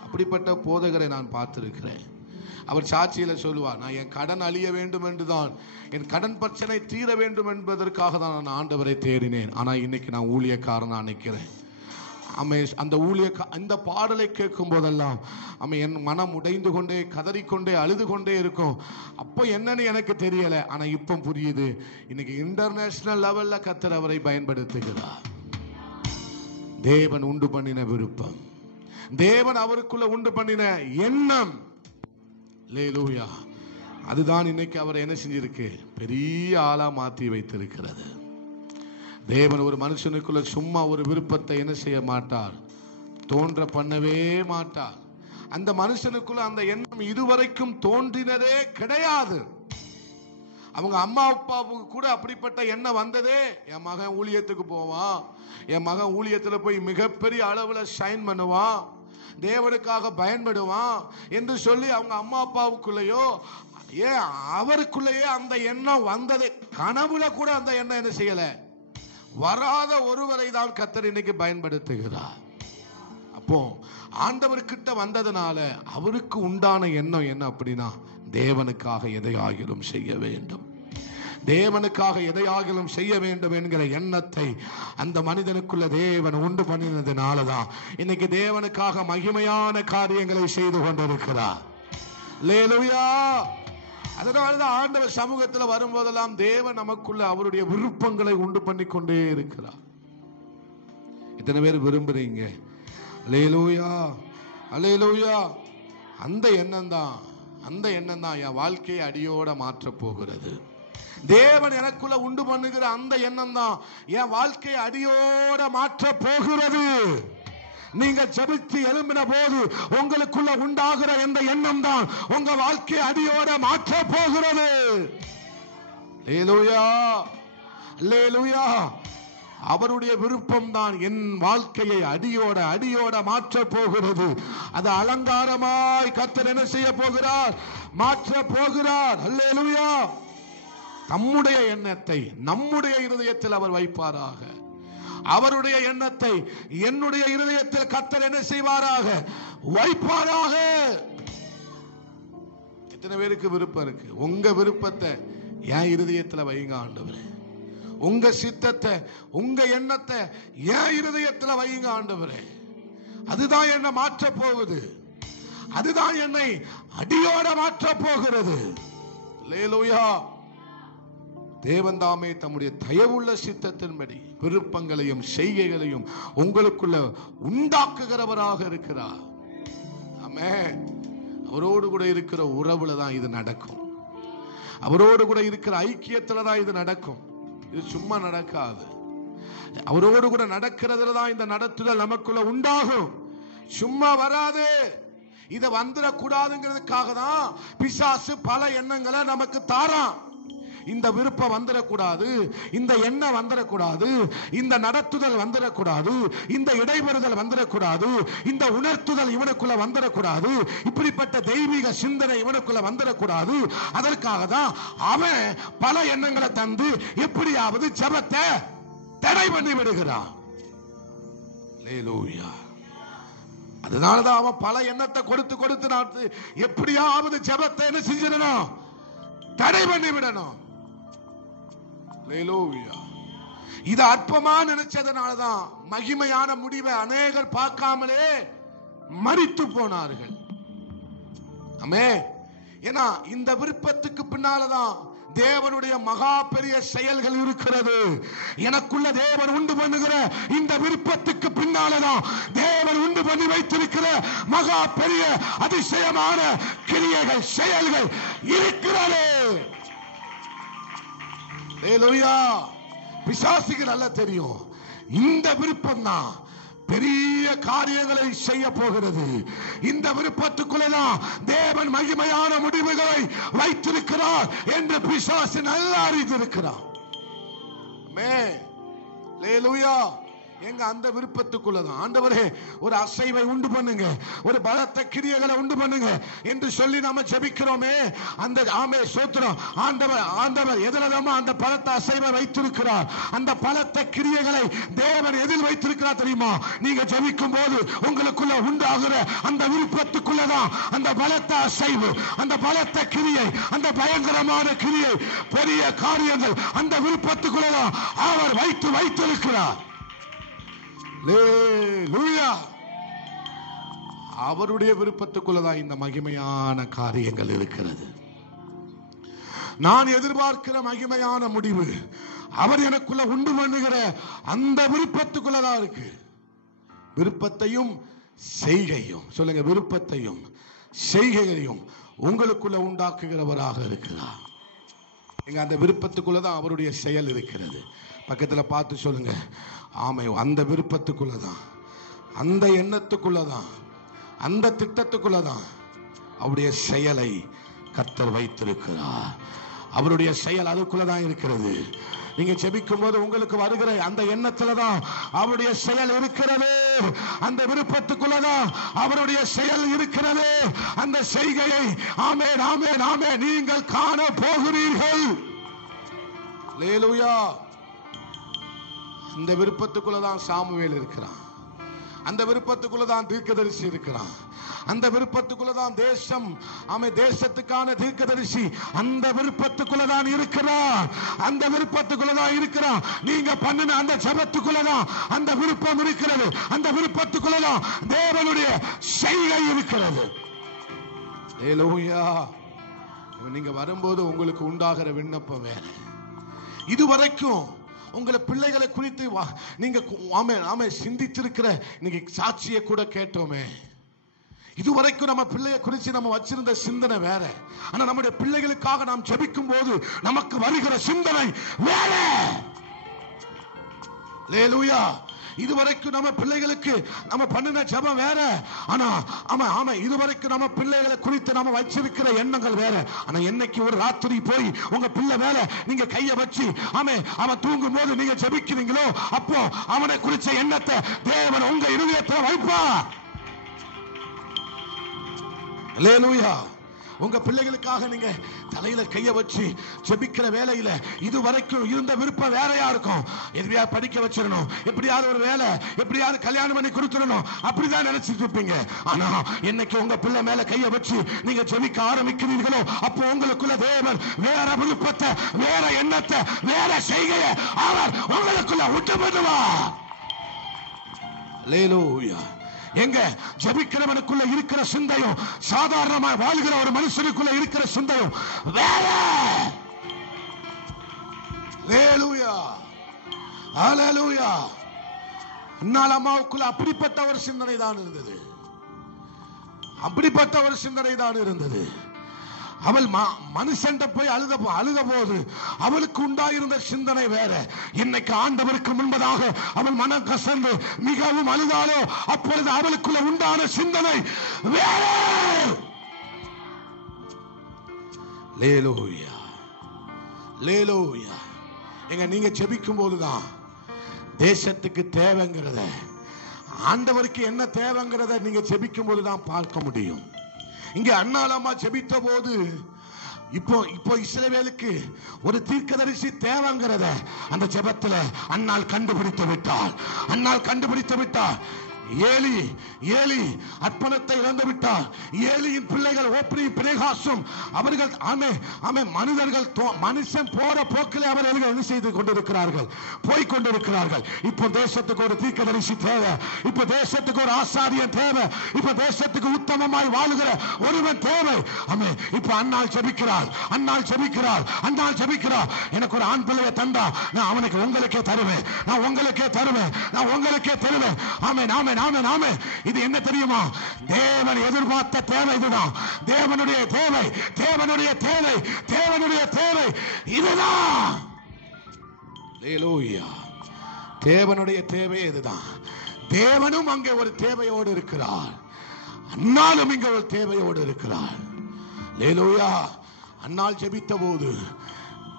அப்படிப்பட்ட போதகரை நான் பார்த்திருக்கிறேன். அவர் சாட்சியில சொல்லுவார், நான் என் கடன் அழிய வேண்டும் என்றுதான், என் கடன் பிரச்சனை தீர வேண்டும் என்பதற்காக தான் நான் ஆண்டவரை தேடினேன். ஆனா இன்னைக்கு நான் ஊழியக்காரனா நிற்கிறேன். அந்த பாடலை கேட்கும் போதெல்லாம் என் மனம் உடைந்து கொண்டே கதறிக்கொண்டே அழுது கொண்டே இருக்கும். அப்போ என்னன்னு எனக்கு தெரியல. ஆனா இப்ப புரியுது. இன்னைக்கு இன்டர்நேஷனல் லெவல்ல கர்த்தர் அவரை பயன்படுத்துகிறார். தேவன் உண்டு பண்ணின விருப்பம், தேவன் அவருக்குள்ள உண்டு பண்ணின எண்ணம், அல்லேலூயா, அதுதான் இன்னைக்கு அவரை என்ன செஞ்சிருக்கு? பெரிய ஆளா மாற்றி வைத்திருக்கிறது. தேவன் ஒரு மனுஷனுக்குள்ள சும்மா ஒரு விருப்பத்தை என்ன செய்ய மாட்டார்? தோன்ற பண்ணவே மாட்டார். அந்த மனுஷனுக்குள்ள அந்த எண்ணம் இதுவரைக்கும் தோன்றினதே கிடையாது. அவங்க அம்மா அப்பாவுக்கு கூட அப்படிப்பட்ட எண்ணம் வந்ததே, என் மகன் ஊழியத்துக்கு போவான், என் மகன் ஊழியத்துல போய் மிகப்பெரிய அளவுல ஷைன் பண்ணுவான், தேவனுக்காக பயன்படுவான் என்று சொல்லி அவங்க அம்மா அப்பாவுக்குள்ளேயோ ஏன் அவருக்குள்ளேயே அந்த எண்ணம் வந்ததே. கனவுல கூட அந்த எண்ணம் என்ன செய்யல, வராத ஒருவரை தான் கர்த்தர் இன்னைக்கு பயன்படுத்துகிறார். அப்ப விருப்பம் ஆண்டவர்கிட்ட வந்ததுனால அவருக்கு உண்டான எண்ணம் என்ன அப்படின்னா, தேவனுக்காக எதையாகிலும் செய்ய வேண்டும், தேவனுக்காக எதையாகிலும் செய்ய வேண்டும் என்கிற எண்ணத்தை அந்த மனிதனுக்குள்ள தேவன் உண்டு பண்ணினதுனாலதான் இன்னைக்கு தேவனுக்காக மகிமையான காரியங்களை செய்து கொண்டிருக்கிறார். அல்லேலூயா. அதனாலதான் ஆண்டவர் சமூகத்தில் வரும்போதெல்லாம் தேவன் நமக்குள்ள அவருடைய விருப்பங்களை உண்டு பண்ணி கொண்டே இருக்கிறார். இத்தனை பேர் விரும்புறீங்க? அல்லேலூயா, அல்லேலூயா. அந்த எண்ணம் தான் என் வாழ்க்கையை அடியோட மாற்ற போகிறது. தேவன் எனக்குள்ள உண்டு பண்ணுகிற அந்த எண்ணம் தான் என் வாழ்க்கையை அடியோட மாற்ற போகிறது. நீங்க ஜெபித்து எழும்பின போது உங்களுக்குள்ள உண்டாகிற இந்த எண்ணம் தான் உங்க வாழ்க்கையை அடியோட மாற்ற போகிறது. அல்லேலூயா, அல்லேலூயா. அவருடைய விருப்பம் தான் என் வாழ்க்கையை அடியோட மாற்ற போகிறது. அது அலங்காரமாய் கர்த்தர் என்ன செய்ய போகிறார்? மாற்ற போகிறார். அல்லேலூயா. நம்முடைய எண்ணத்தை நம்முடைய இருதயத்தில் அவர் வைப்பாராக. அவருடைய எண்ணத்தை என்னுடைய இருதயத்தில் கர்த்தர் என்ன செய்வாராக? வைப்பாராக. எத்தனை பேருக்கு விருப்பம் இருக்கு? உங்க விருப்பத்தை என் இருதயத்தில் வைங்க ஆண்டவரே. உங்க சித்தத்தை உங்க எண்ணத்தை என் இருதயத்தில் வைங்க ஆண்டவரே. அதுதான் என்னை மாற்ற போகுது. அதுதான் என்னை அடியோட மாற்ற போகிறது. அல்லேலூயா. தேவன் தாமே தம்முடைய தயவுள்ள சித்தத்தின்படி விருப்பங்களையும் செய்கைகளையும் உங்களுக்குள்ள உண்டாக்குகிறவராக இருக்கிறார். ஆமென். அவரோடு கூட இருக்கிற உறவுல தான் இது நடக்கும். அவரோடு கூட இருக்கிற ஐக்கியத்துல தான் இது நடக்கும். இது சும்மா நடக்காது. அவரோடு கூட நடக்கிறதுல தான் இந்த நடத்துதல் நமக்குள்ள உண்டாகும். சும்மா வராது. இத வந்துடக்கூடாதுங்கிறதுக்காக தான் பிசாசு பல எண்ணங்களை நமக்கு தாரான். இந்த விருப்பம் வந்துடக்கூடாது, இந்த எண்ணம் வந்துடக்கூடாது, இந்த நடத்துதல் வந்துடக்கூடாது, இந்த இடைவெறுதல் வந்துடக்கூடாது, இந்த உணர்த்துதல் இவனுக்குள்ள வந்துடக்கூடாது, இப்படிப்பட்ட தெய்வீக சிந்தனை இவனுக்குள்ள வந்துடக்கூடாது. அதற்காக தான் அவன் பல எண்ணங்களை தந்து எப்படியாவது ஜெபத்தை தடை பண்ணி விடுகிறான். அல்லேலூயா. அதனாலதான் அவன் பல எண்ணத்தை கொடுத்து எப்படியாவது ஜெபத்தை என்ன செஞ்சிடணும்? தடை பண்ணி விடணும். இது அற்பமா நினைச்சதுனாலதான் மகிமையான முடிவை அநேகர் பார்க்காமலே மரித்து போனார்கள். ஆமென். ஏன்னா இந்த விருப்பத்துக்கு பின்னாலதான் தேவனுடைய மகா பெரிய செயல்கள் இருக்கிறது. எனக்குள்ள தேவன் உண்டு பண்ணுகிற இந்த விருப்பத்துக்கு பின்னாலதான் தேவன் உண்டு பண்ணி வைத்திருக்கிற மகா பெரிய அதிசயமான கிரியைகள் செயல்கள் இருக்கிறது. அல்லேலூயா. பிசாசுக்கு நல்லா தெரியும் இந்த விருப்பம் தான் பெரிய காரியங்களை செய்ய போகிறது. இந்த விருப்பத்துக்குள்ளதான் தேவன் மகிமையான முடிவுகளை வைத்திருக்கிறார் என்று பிசாசு நல்லா அறிந்திருக்கிறார். ஆமென். அல்லேலூயா. எங்க அந்த விருப்பத்துக்குள்ளதான் ஆண்டவரே ஒரு அசைவை உண்டு பண்ணுங்க, ஒரு பலத்த கிரியைகளை உண்டு பண்ணுங்க என்று சொல்லி நாம ஜெபிக்கிறோமே. அந்த ஆமே சோத்திரம். ஆண்டவர் எதிரமா அந்த பலத்த அசைவை வைத்திருக்கிறார். அந்த பலத்த கிரியைகளை தேவன் எதில் வைத்திருக்கிறார் தெரியுமா? நீங்க ஜெபிக்கும் போது உங்களுக்குள்ள உண்டாகிற அந்த விருப்பத்துக்குள்ளதான் அந்த பலத்த அசைவு, அந்த பலத்த கிரியை, அந்த பயங்கரமான கிரியை, பெரிய காரியங்கள் அந்த விருப்பத்துக்குள்ளதான் அவர் வைத்திருக்கிறார். அவருடைய விருப்பத்துக்குள்ளதான் இந்த மகிமையான காரியங்கள் இருக்கிறது. நான் எதிர்பார்க்கிற மகிமையான முடிவு அவர் எனக்குள்ள உண்டு பண்ணுகிற அந்த விருப்பத்துக்குள்ளதான் இருக்கு. விருப்பத்தையும் செய்கையும் சொல்லுங்க, விருப்பத்தையும் செய்கையையும் உங்களுக்குள்ள உண்டாக்குகிறவராக இருக்கிறார். எங்க அந்த விருப்பத்துக்குள்ளதான் அவருடைய செயல் இருக்கிறது. பக்கத்துல பார்த்து சொல்லுங்க, ஆமை அந்த விருப்பத்துக்குள்ளதான், அந்த எண்ணத்துக்குள்ளதான், அந்த திட்டத்துக்குள்ளதான் அவருடைய செயலை கர்த்தர் வைத்திருக்கிறார். அவருடைய செயல் அதுக்குள்ளதான் இருக்கிறது. நீங்க ஜெபிக்கும் போது உங்களுக்கு வருகிற அந்த எண்ணத்துலதான் அவருடைய செயல் இருக்கிறது. அந்த விருப்பத்துக்குள்ளதான் அவருடைய செயல் இருக்கிறது. அந்த செய்கையை ஆமென் ஆமென் ஆமென் நீங்கள் காண போகிறீர்கள். அல்லேலூயா. இந்த விருப்பத்துக்குள்ளதான் சாமுவேல் இருக்கிறான். அந்த விருப்பத்துக்குள்ளதான் தீர்க்கதரிசி இருக்கிறான். அந்த விருப்பத்துக்குள்ளதான் தேசம், தேசத்துக்கான தீர்க்கதரிசி அந்த விருப்பத்துக்குள்ளதான் இருக்கிறான். அந்த விருப்பத்துக்குள்ளதான் இருக்கிறான். நீங்க பண்ணின அந்த ஜெபத்துக்குள்ளதான் அந்த விருப்பம் இருக்கிறது. அந்த விருப்பத்துக்குள்ளதான் தேவனுடைய செய்கை இருக்கிறது. ஹல்லேலூயா. நீங்க வரும்போது உங்களுக்கு உண்டாகிற விண்ணப்பம் வேற. இதுவரைக்கும் உங்களை பிள்ளைகளை குறித்து நீங்க சிந்தித்திருக்கிற இன்னைக்கு சாட்சியை கூட கேட்டோமே. இதுவரைக்கும் நம்ம பிள்ளைய குறித்து நம்ம வச்சிருந்த சிந்தனை வேற. ஆனா நம்முடைய பிள்ளைகளுக்காக நாம் ஜெபிக்கும் போது நமக்கு வருகிற சிந்தனை வேற. ஹல்லேலூயா. இதுவரைக்கும் நம்ம பிள்ளைகளுக்கு நம்ம பண்ணின ஜெபம் வேற. ஆனா இதுவரைக்கும் நம்ம பிள்ளைகளை குறித்து நம்ம வச்சிருக்கிற எண்ணங்கள் வேற. ஆனா என்னைக்கு ஒரு ராத்திரி போய் உங்க பிள்ளை மேல நீங்க கைய வச்சு அவன் தூங்கும் போது நீங்க ஜெபிக்கிறீங்களோ, அப்போ அவனை குறிச்ச எண்ணத்தை தேவன் உங்க இருதயத்தில் வைப்பார். ஹல்லேலூயா. உங்க பிள்ளைகளுக்காக நீங்க தலையில கைய வச்சு ஜெபிக்கிற வேலையில இதுவரைக்கும் இருந்த விருப்பம் வேறையா இருக்கும். எப்படியா படிக்க வச்சிடணும், எப்படியாவது ஒரு வேலை, எப்படியாவது கல்யாணம் பண்ணி கொடுத்துடணும், அப்படிதான் நினைச்சிட்டு இருப்பீங்க. ஆனா என்னைக்கு உங்க பிள்ளை மேல கைய வச்சு நீங்க ஜெபிக்க ஆரம்பிக்கிறீர்களோ, அப்போ உங்களுக்குள்ள தேவன் வேற விருப்பத்தை, வேற எண்ணத்தை, வேற செய்கையை அவர் உங்களுக்குள்ள விட்டுவிடுவார். ஹல்லேலூயா. எங்க ஜெபிக்கிறவனுக்குள்ள இருக்கிற சிந்தையும் சாதாரணமாக வாழ்கிற ஒரு மனுஷனுக்குள்ள இருக்கிற சிந்தையும் வேற. ஹல்லேலூயா. ஹல்லேலூயா. அன்னாள் அம்மாவுக்குள்ள அப்படிப்பட்ட ஒரு சிந்தனை தான் இருந்தது. அப்படிப்பட்ட ஒரு சிந்தனை தான் இருந்தது. அவள் மனுஷன் போய் அழுத போது அவளுக்கு உண்டாயிருந்த சிந்தனை வேற. இன்னைக்கு ஆண்டவருக்கு முன்பதாக அவள் மனம் கசந்து மிகவும் அழுதாளோ, அப்பொழுது அவளுக்குள்ள உண்டான சிந்தனை வேற. ஹல்லேலூயா. ஹல்லேலூயா. எங்க நீங்க ஜெபிக்கும் போதுதான் தேசத்துக்கு தேவைங்கிறத, ஆண்டவருக்கு என்ன தேவைங்கிறத நீங்க ஜெபிக்கும் போதுதான் பார்க்க முடியும். இங்க அன்னாள் அம்மா ஜெபித்த போது இப்போ இஸ்ரவேலுக்கு ஒரு தீர்க்கதரிசி தேவைங்கிறத அந்த ஜெபத்துல அன்னாள் கண்டுபிடித்து விட்டாள். ஏலி அர்ப்பணத்தை இழந்து விட்டார். ஏலியின் பிள்ளைகள் ஓப்ரி பினேகாசும் அவர்கள் மனுஷன் போற போக்கிலே அவர்கள் என்ன செய்து கொண்டிருக்கிறார்கள், போய் கொண்டிருக்கிறார்கள். இப்போ தேசத்துக்கு ஒரு தீர்க்கதரிசி தேவை. இப்போ தேசத்துக்கு ஒரு ஆசாரியன் தேவை. இப்போ தேசத்துக்கு உத்தமமாய் வாழுகிற ஒருவன் தேவை. இப்போ அன்னாள் ஜெபிக்கிறாள். எனக்கு ஒரு ஆண் பிள்ளையை தந்தா நான் அவனுக்கு உங்களுக்கே தருவேன். ஆமென். இது என்ன தெரியுமா? தேவன் எதிர்பார்த்த தேவை இதுதான். தேவனுடைய தேவை இதுதான். ஹல்லேலூயா. தேவனுடைய தேவை இதுதான். தேவனும் அங்கே ஒரு தேவையோடு இருக்கிறார். அன்னாலும் இங்கே ஒரு தேவையோடு இருக்கிறார். ஹல்லேலூயா. அன்னாள் ஜெபித்த போது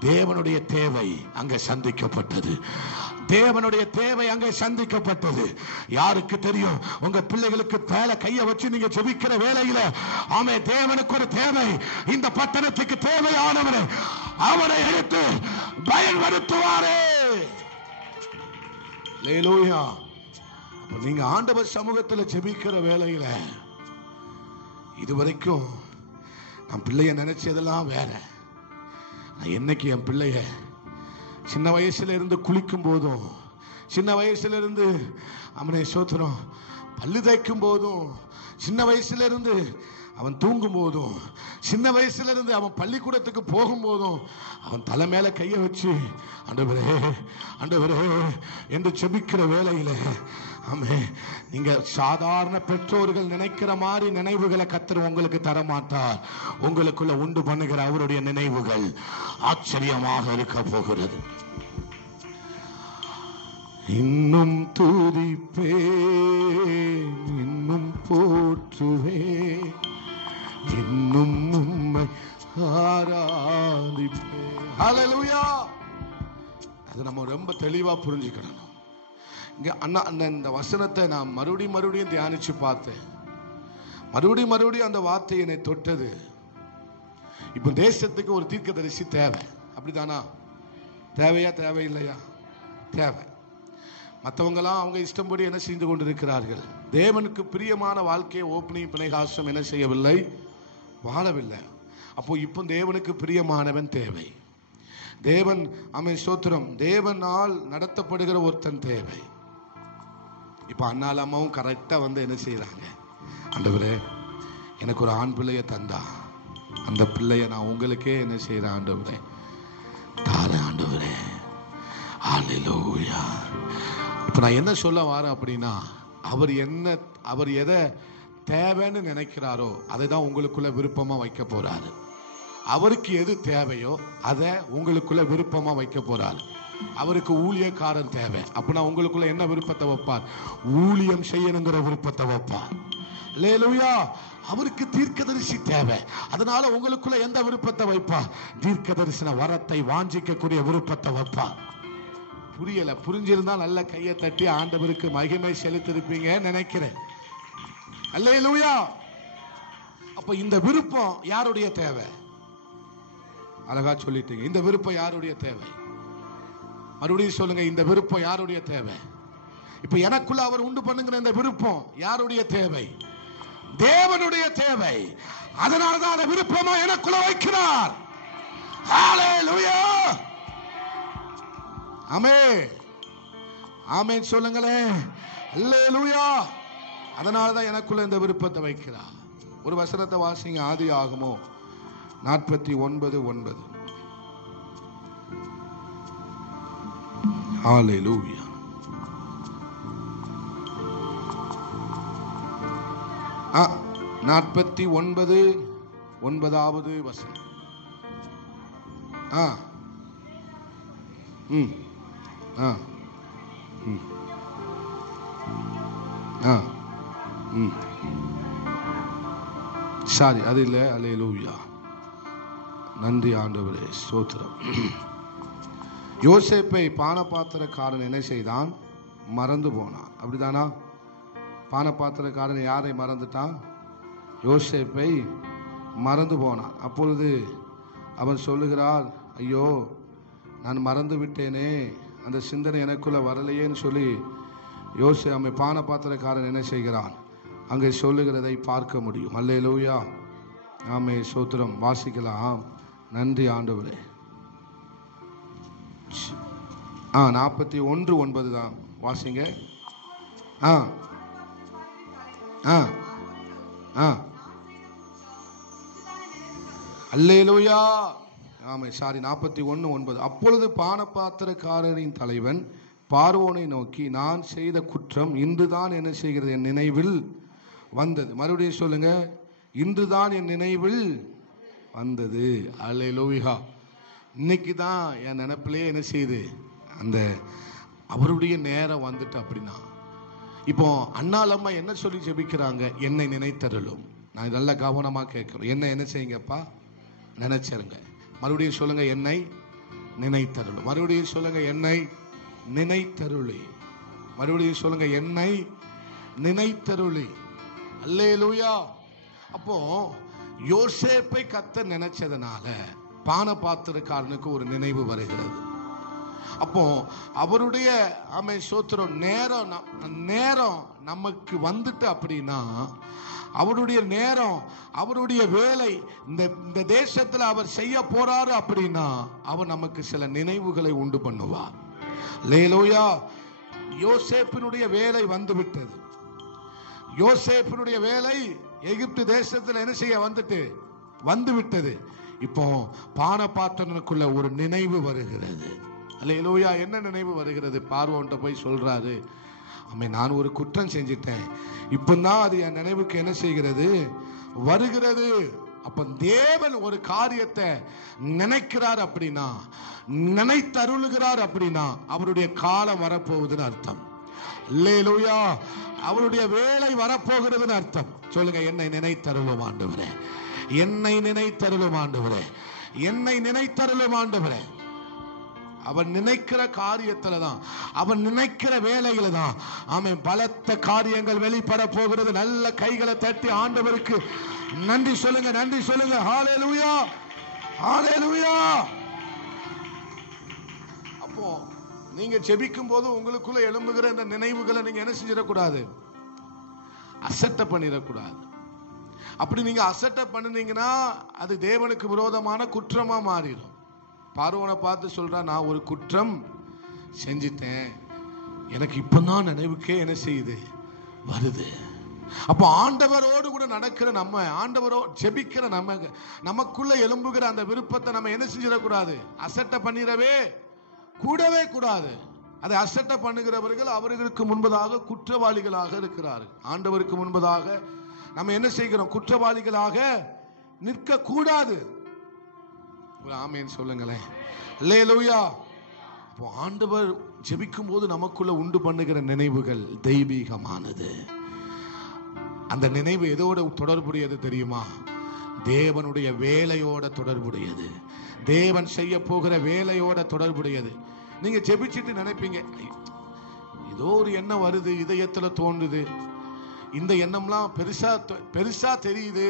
தேவனுடைய தேவை அங்கே சந்திக்கப்பட்டது. யாருக்கு தெரியும்? உங்க பிள்ளைகளுக்கு மேல கைய வச்சு நீங்க ஜெபிக்கிற வேளையில தேவனுக்கு ஒரு தேவை. இந்த பட்டணத்துக்கு தேவையானவனை அவனை எடுத்து பயன்படுத்துவாரே. ஹல்லேலூயா. நீங்க ஆண்டவர் சமூகத்தில் ஜெபிக்கிற வேளையில இதுவரைக்கும் நான் பிள்ளைய நினைச்சதெல்லாம் வேற. என்னைக்கு என் பிள்ளைய சின்ன வயசுல இருந்து குளிக்கும் போதும், சின்ன வயசுல இருந்து அவனை சோத்திரம் பல்லு தேய்க்கும் போதும், சின்ன வயசுல இருந்து அவன் தூங்கும் போதும், சின்ன வயசுல இருந்து அவன் பள்ளிக்கூடத்துக்கு போகும் போதும் அவன் தலை மேல கைய வச்சு ஆண்டவரே என்று ஜெபிக்கிற வேளையில நீங்க சாதாரண பெற்றோர்கள் நினைக்கிற மாதிரி நினைவுகளை கர்த்தர் உங்களுக்கு தர மாட்டார். உங்களுக்குள்ள உண்டு பண்ணுகிற அவருடைய நினைவுகள் ஆச்சரியமாக இருக்க போகிறது. இன்னும் துதிப்பே, இன்னும் போற்றுவே, இன்னும் உம்மை ஆராதிப்பே. ஹல்லேலூயா. அது நம்ம ரொம்ப தெளிவா புரிஞ்சுக்கணும். இந்த வசனத்தை நான் மறுபடியும் தியானிச்சு பார்த்தேன். மறுபடியும் அந்த வார்த்தை என்னை தொட்டது. இப்ப தேசத்துக்கு ஒரு தீர்க்கதரிசி தேவை, அப்படிதானா? தேவையா தேவையில்லையா? தேவை. மற்றவங்களாம் அவங்க இஷ்டப்படி என்ன செய்து கொண்டிருக்கிறார்கள். தேவனுக்கு பிரியமான வாழ்க்கையை ஓப்னி பிணைகாசம் என்ன செய்யவில்லை, வாழவில்லை. அப்போ இப்போ தேவனுக்கு பிரியமானவன் தேவை. தேவன் ஸ்தோத்திரம், தேவனால் நடத்தப்படுகிற ஒருத்தன் தேவை. இப்போ அண்ணால் அம்மாவும் கரெக்டா என்ன செய்யறாங்க, ஆண்டவரே எனக்கு ஒரு ஆண் பிள்ளைய தந்தா அந்த பிள்ளைய நான் உங்களுக்கே என்ன செய்யறேன் ஆண்டவரே, தாரேன் ஆண்டவரே. ஹல்லேலூயா. இப்ப நான் என்ன சொல்ல வரேன் அப்படின்னா, அவர் எதை தேவைன்னு நினைக்கிறாரோ அதை தான் உங்களுக்குள்ள விருப்பமா வைக்க போறாரு. அவருக்கு எது தேவையோ அதை உங்களுக்குள்ள விருப்பமா வைக்க போறாரு. அவருக்கு ஊழியக்காரன் தேவை அப்படின்னா உங்களுக்குள்ள என்ன விருப்பத்தை வைப்பார், ஊழியம் செய்யணுங்கிற விருப்பத்தை வைப்பார். அல்லேலூயா. அவருக்கு தீர்க்கதரிசி தேவை, அதனால உங்களுக்குள்ள எந்த விருப்பத்தை வைப்பார், தீர்க்க தரிசன வரத்தை வாஞ்சிக்கக்கூடிய விருப்பத்தை வைப்பார். புரியல, புரிஞ்சிருந்தா நல்ல கையை தட்டி ஆண்டவருக்கு மகிமை செலுத்திருப்பீங்க நினைக்கிறேன். அல்லேலூயா. அப்ப இந்த விருப்பம் யாருடைய தேவை, அழகா சொல்லிட்டீங்க. இந்த விருப்பம் யாருடைய தேவை, மறுபடியும் சொல்லுங்க, இந்த விருப்பம் யாருடைய தேவை. இப்ப எனக்குள்ள அவர் உண்டு பண்ணுங்கிற இந்த விருப்பம் யாருடைய தேவை, தேவனுடைய தேவை. அதனாலதான் அந்த விருப்பமா எனக்குள்ள வைக்கிறார். ஹல்லேலூயா. ஆமென், ஆமென் சொல்லுங்களேன். அல்லேலூயா. அதனாலதான் எனக்குள்ள இந்த விருப்பத்தை வைக்கிறார். ஒரு வசனத்தை வாசிங்க, ஆதியாகமம் 49:9. ஹல்லேலூயா. ஆ 49:9 வசனம். ஆ ம் ஆ ம் ஆ ம் சாரி, அது இல்லை. அல்லேலூயா. நன்றி ஆண்டவரே, ஸ்தோத்திரம். யோசேப்பை பானபாத்திரக்காரன் என்ன செய்தான், மறந்து போனான். அப்படிதானா? பானபாத்திரக்காரன் யாரை மறந்துட்டான், யோசேப்பை மறந்து போனான். அப்பொழுது அவன் சொல்லுகிறார், ஐயோ நான் மறந்து விட்டேனே, அந்த சிந்தனை எனக்குள்ள வரலையேன்னு சொல்லி அவன் பானபாத்திரக்காரன் என்ன செய்கிறான், அங்கே சொல்லுகிறதை பார்க்க முடியும். அல்லேலூயா. ஆமே, ஸ்தோத்திரம். வாசிக்கலாம். நன்றி ஆண்டவரே. 41:9 தான் வாசிங்க. ஆ ஆ ஆ அல்லேலூயா. ஆமே, சாரி, 41:9. அப்பொழுது பானபாத்திரக்காரரின் தலைவன் பார்வோனை நோக்கி, நான் செய்த குற்றம் இன்றுதான் என்ன செய்கிறது என் நினைவில் வந்தது. மறுபடியும் சொல்லுங்க, இன்றுதான் என் நினைவில் வந்தது. அல்லேலூயா. இன்னைக்கு தான் என் நினைப்பிலே என்ன செய்யுது, அந்த அவருடைய நேரம் வந்துட்டு. அப்படின்னா இப்போ அண்ணால் அம்மா என்ன சொல்லி ஜெபிக்கிறாங்க, என்னை நினைத்தருளும். நான் நல்லா கவனமா கேட்கிறோம். என்ன செய்யுங்கப்பா, நினைச்சிருங்க. மறுபடியும் சொல்லுங்க, என்னை நினைத்தருளும். மறுபடியும் சொல்லுங்க, என்னை நினைத்தருளி. மறுபடியும் சொல்லுங்க, என்னை நினைத்தருளி. அல்லேலூயா. அப்போ யோசேப்பை கர்த்தர் நினைச்சதுனால பானபாத்திரக்காரனுக்கு ஒரு நினைவு வருகிறது. அப்போ அவருடைய சோத்திரம் நேரம் நமக்கு வந்துட்டு அப்படின்னா, அவருடைய நேரம், அவருடைய வேலை இந்த தேசத்துல அவர் செய்ய போறாரு அப்படின்னா, அவர் நமக்கு சில நினைவுகளை உண்டு பண்ணுவார். அல்லேலூயா. யோசேப்பினுடைய வேலை வந்து விட்டது. யோசேப்பினுடைய வேலை எகிப்து தேசத்தில் என்ன செய்ய வந்து விட்டது. இப்போ பானபாத்திரனுக்குள்ள ஒரு நினைவு வருகிறது. அல்லேலூயா. என்ன நினைவு வருகிறது, பார்வோன்ட்ட போய் சொல்றாரு, நான் ஒரு குற்றம் செஞ்சிட்டேன், இப்பதான் அது என் நினைவுக்கு என்ன செய்கிறது, வருகிறது. அப்ப தேவன் ஒரு காரியத்தை நினைக்கிறார் அப்படின்னா, நினைத்தருளுகிறார் அப்படின்னா, அவருடைய காலம் வரப்போகுதுன்னு அர்த்தம். அல்லேலூயா. அவருடைய வேலை வரப்போகிறதுன்னு அர்த்தம். சொல்லுங்க, என்னை நினைத்தருளும் ஆண்டவரே, என்னை நினைத்தருளும் ஆண்டவரே, என்னை நினைத்தருளும் ஆண்டவரே. அவன் நினைக்கிற காரியத்துல தான், அவன் நினைக்கிற வேலையில தான் பலத்த காரியங்கள் வெளிப்பட போகிறது. நல்ல கைகளை தட்டி ஆண்டவருக்கு நன்றி சொல்லுங்க, நன்றி சொல்லுங்க. ஹல்லேலூயா, ஹல்லேலூயா. அப்போ நீங்க ஜெபிக்கும் போது உங்களுக்குள்ள எழும்புகிற இந்த நினைவுகளை நீங்க என்ன செஞ்சிடக்கூடாது, அசட்டை பண்ணிடக்கூடாது. அப்படி நீங்க அசட்டை பண்ணினீங்கன்னா அது தேவனுக்கு விரோதமான குற்றமா மாறிடும். பார்வோனை பார்த்து சொல்றா, நான் ஒரு குற்றம் செஞ்சிட்டேன், எனக்கு இப்பதான் நினைவுக்கே என்ன செய்யுது, வருது. அப்போ ஆண்டவரோடு கூட நடக்கிற நம்ம, ஆண்டவரோடு ஜெபிக்கிற நம்ம, நமக்குள்ள எழும்புகிற அந்த விருப்பத்தை நம்ம என்ன செஞ்சிடக்கூடாது, அசட்டை பண்ணிடவே கூடவே கூடாது. அதை அசட்டை பண்ணுகிறவர்கள் அவர்களுக்கு முன்பதாக குற்றவாளிகளாக இருக்கிறார்கள். ஆண்டவருக்கு முன்பதாக நம்ம என்ன செய்கிறோம், குற்றவாளிகளாக நிற்க கூடாது. ஆமென் சொல்லுங்களேன். அல்லேலூயா. அப்போ ஆண்டவர் ஜெபிக்கும் போது நமக்குள்ள உண்டு பண்ணுகிற நினைவுகள் தெய்வீகமானது. அந்த நினைவு எதோட தொடர்புடையது தெரியுமா? தேவனுடைய வேலையோட தொடர்புடையது, தேவன் செய்ய போகிற வேலையோட தொடர்புடையது. நீங்க ஜெபிச்சிட்டு நினைப்பீங்க, ஏதோ ஒரு எண்ணம் வருது, இதயத்துல தோன்றுது, இந்த எண்ணம்லாம் பெருசா தெரியுது,